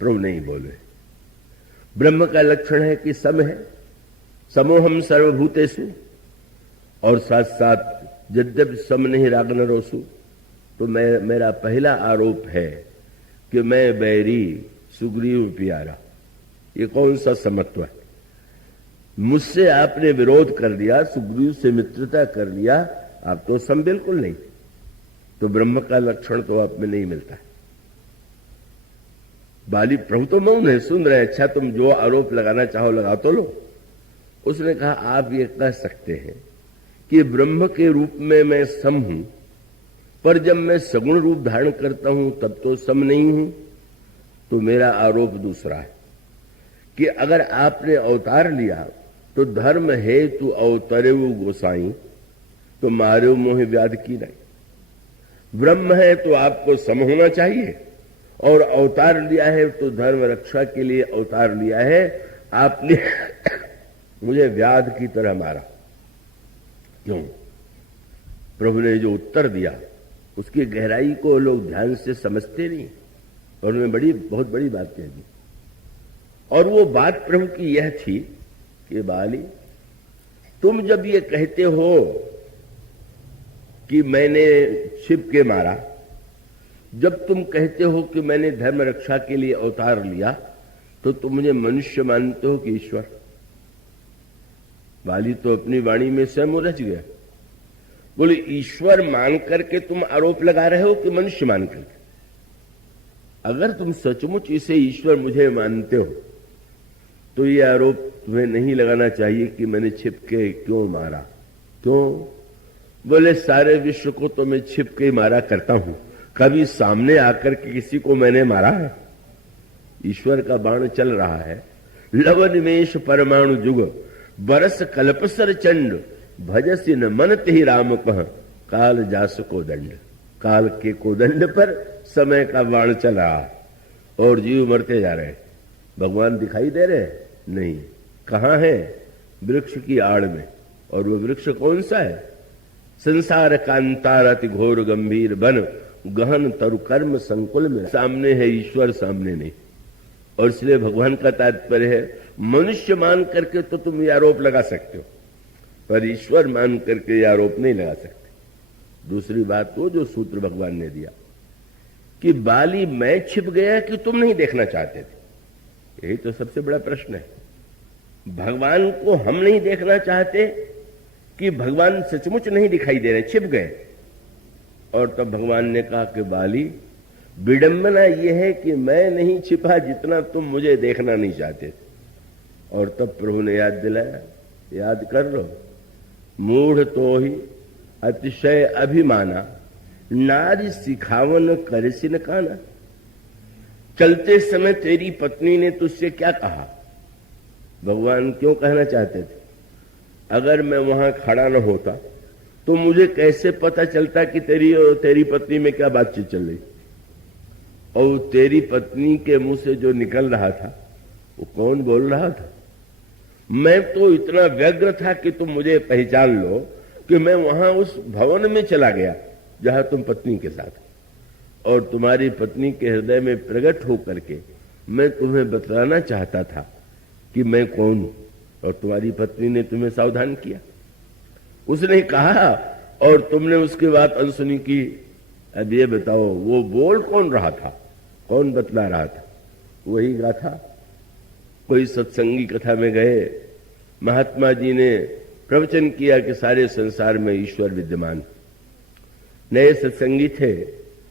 प्रभु नहीं बोले। ब्रह्म का लक्षण है कि सम है, समोहम सर्वभूतेषु। और साथ साथ यद्यपि सम नहीं राग न रोसु, तो मेरा पहला आरोप है कि मैं बैरी सुग्रीव प्यारा। ये कौन सा समत्व है? मुझसे आपने विरोध कर लिया, सुग्रीव से मित्रता कर लिया, आप तो सम बिल्कुल नहीं। तो ब्रह्म का लक्षण तो आप में नहीं मिलता है। बाली प्रभु तो मौन है, सुन रहे। अच्छा तुम जो आरोप लगाना चाहो लगा तो लो। उसने कहा आप ये कह सकते हैं कि ब्रह्म के रूप में मैं सम हूं, पर जब मैं सगुण रूप धारण करता हूं तब तो सम नहीं हूं। तो मेरा आरोप दूसरा है कि अगर आपने अवतार लिया तो धर्म है तू अवतरेव गोसाई, तो मारे मोह व्याध की नहीं। ब्रह्म है तो आपको सम होना चाहिए, और अवतार लिया है तो धर्म रक्षा के लिए अवतार लिया है। आपने मुझे व्याध की तरह मारा। क्यों? प्रभु ने जो उत्तर दिया उसकी गहराई को लोग ध्यान से समझते नहीं, और उन्होंने बहुत बड़ी बात कह दी। और वो बात प्रभु की यह थी कि बाली, तुम जब ये कहते हो कि मैंने छिप के मारा, जब तुम कहते हो कि मैंने धर्म रक्षा के लिए अवतार लिया, तो तुम मुझे मनुष्य मानते हो कि ईश्वर? बाली तो अपनी वाणी में स्वयं उलझ गया। बोले ईश्वर मान करके तुम आरोप लगा रहे हो कि मनुष्य मान करके? अगर तुम सचमुच इसे ईश्वर मुझे मानते हो तो ये आरोप तुम्हें नहीं लगाना चाहिए कि मैंने छिप के क्यों मारा। क्यों? बोले सारे विश्व को तो मैं छिप के मारा करता हूं, कभी सामने आकर के किसी को मैंने मारा है? ईश्वर का बाण चल रहा है। लव निमेश परमाणु जुग बरस कल्पसर चंड भजसी न मनत ही राम कह काल जास को दंड। काल के कोदंड पर समय का बाण चल रहा है और जीव मरते जा रहे हैं। भगवान दिखाई दे रहे हैं? नहीं। कहां है? वृक्ष की आड़ में। और वो वृक्ष कौन सा है? संसार कांतार अति घोर गंभीर बन गहन तरु कर्म संकुल में सामने है ईश्वर, सामने नहीं। और इसलिए भगवान का तात्पर्य है मनुष्य मान करके तो तुम ये आरोप लगा सकते हो, पर ईश्वर मान करके ये आरोप नहीं लगा सकते। दूसरी बात वो जो सूत्र भगवान ने दिया कि बाली मैं छिप गया कि तुम नहीं देखना चाहते थे, यही तो सबसे बड़ा प्रश्न है। भगवान को हम नहीं देखना चाहते कि भगवान सचमुच नहीं दिखाई दे रहे, छिप गए। और तब भगवान ने कहा कि बाली, विडंबना यह है कि मैं नहीं छिपा जितना तुम मुझे देखना नहीं चाहते थे। और तब प्रभु ने याद दिलाया, याद कर लो, मूढ़ तो ही अतिशय अभिमाना, नारी सिखावन करसिन काना। चलते समय तेरी पत्नी ने तुझसे क्या कहा? भगवान क्यों कहना चाहते थे, अगर मैं वहां खड़ा न होता तो मुझे कैसे पता चलता कि तेरी और तेरी पत्नी में क्या बातचीत चल रही? और तेरी पत्नी के मुंह से जो निकल रहा था वो कौन बोल रहा था? मैं तो इतना व्यग्र था कि तुम मुझे पहचान लो कि मैं वहां उस भवन में चला गया जहां तुम पत्नी के साथ, और तुम्हारी पत्नी के हृदय में प्रकट होकर के मैं तुम्हें बतलाना चाहता था कि मैं कौन हूं, और तुम्हारी पत्नी ने तुम्हें सावधान किया। उसने कहा और तुमने उसकी बात अनसुनी की। अब ये बताओ वो बोल कौन रहा था, कौन बतला रहा था? वही गाथा। कोई सत्संगी कथा में गए, महात्मा जी ने प्रवचन किया कि सारे संसार में ईश्वर विद्यमान। नए सत्संगी थे,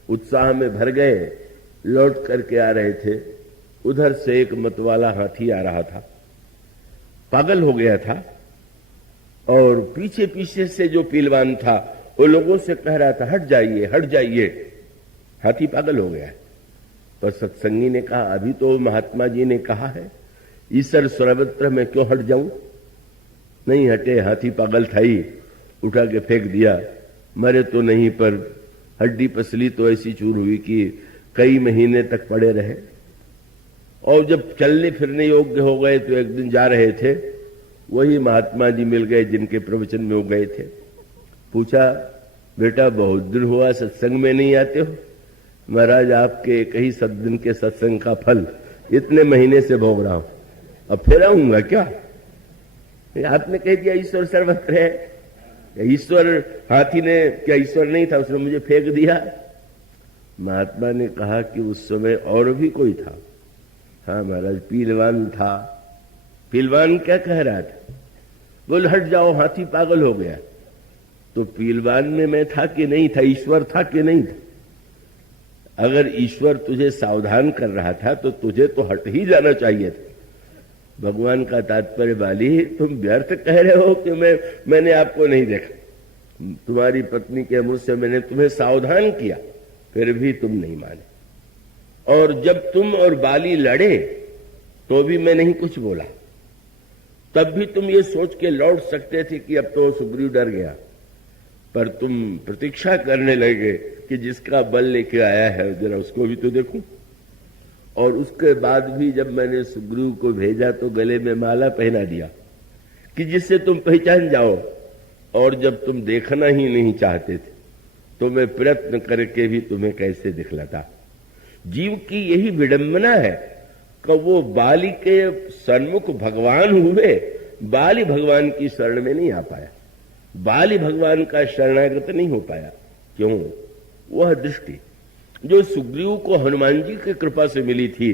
उत्साह में भर गए, लौट करके आ रहे थे, उधर से एक मतवाला हाथी आ रहा था, पागल हो गया था, और पीछे पीछे से जो पीलवान था वो लोगों से कह रहा था हट जाइए, हट जाइए, हाथी पागल हो गया है। पर सत्संगी ने कहा अभी तो महात्मा जी ने कहा है ईश्वर सर्वत्र में क्यों हट जाऊं? नहीं हटे, हाथी पागल था ही, उठा के फेंक दिया। मरे तो नहीं, पर हड्डी पसली तो ऐसी चूर हुई कि कई महीने तक पड़े रहे। और जब चलने फिरने योग्य हो गए तो एक दिन जा रहे थे, वही महात्मा जी मिल गए जिनके प्रवचन में वो गए थे। पूछा, बेटा बहुत दिन हुआ सत्संग में नहीं आते हो? महाराज आपके एक ही सद्दिन के सत्संग का फल इतने महीने से भोग रहा हूं, अब फिर आऊंगा क्या? आपने कह दिया ईश्वर सर्वत्र है। ईश्वर, हाथी ने क्या ईश्वर नहीं था, उसने मुझे फेंक दिया। महात्मा ने कहा कि उस समय और भी कोई था। हाँ महाराज, पीलवान था। पीलवान क्या कह रहा था? बोल हट जाओ, हाथी पागल हो गया। तो पीलवान में मैं था कि नहीं था, ईश्वर था कि नहीं था? अगर ईश्वर तुझे सावधान कर रहा था तो तुझे तो हट ही जाना चाहिए था। भगवान का तात्पर्य, बाली तुम व्यर्थ कह रहे हो कि मैंने आपको नहीं देखा। तुम्हारी पत्नी के मुंह से मैंने तुम्हें सावधान किया, फिर भी तुम नहीं माने। और जब तुम और बाली लड़े तो भी मैं नहीं कुछ बोला, तब भी तुम ये सोच के लौट सकते थे कि अब तो सुग्रीव डर गया, पर तुम प्रतीक्षा करने लगे कि जिसका बल लेके आया है जरा उसको भी तो देखूं। और उसके बाद भी जब मैंने सुग्रीव को भेजा तो गले में माला पहना दिया कि जिससे तुम पहचान जाओ। और जब तुम देखना ही नहीं चाहते थे तो मैं प्रयत्न करके भी तुम्हें कैसे दिखलाता। जीव की यही विडंबना है कि वो बाली के सन्मुख भगवान हुए, बाली भगवान की शरण में नहीं आ पाया, बाली भगवान का शरणागत नहीं हो पाया। क्यों? वह दृष्टि जो सुग्रीव को हनुमान जी की कृपा से मिली थी,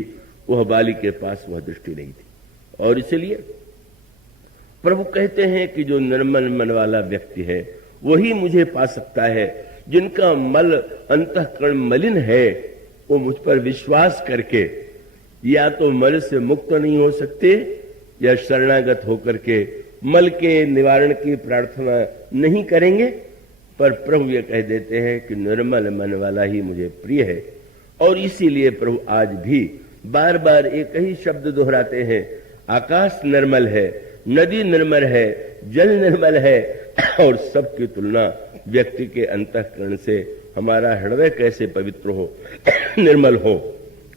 वह बाली के पास वह दृष्टि नहीं थी। और इसलिए प्रभु कहते हैं कि जो निर्मल मन वाला व्यक्ति है वही मुझे पा सकता है। जिनका मल अंतःकरण मलिन है वो मुझ पर विश्वास करके या तो मल से मुक्त नहीं हो सकते या शरणागत होकर के मल के निवारण की प्रार्थना नहीं करेंगे। पर प्रभु ये कह देते हैं कि निर्मल मन वाला ही मुझे प्रिय है। और इसीलिए प्रभु आज भी बार बार एक ही शब्द दोहराते हैं, आकाश निर्मल है, नदी निर्मल है, जल निर्मल है। और सबकी तुलना व्यक्ति के अंतःकरण से हमारा हृदय कैसे पवित्र हो, निर्मल हो,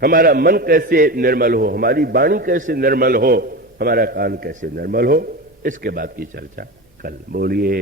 हमारा मन कैसे निर्मल हो, हमारी वाणी कैसे निर्मल हो, हमारा कान कैसे निर्मल हो, इसके बाद की चर्चा कल। बोलिए।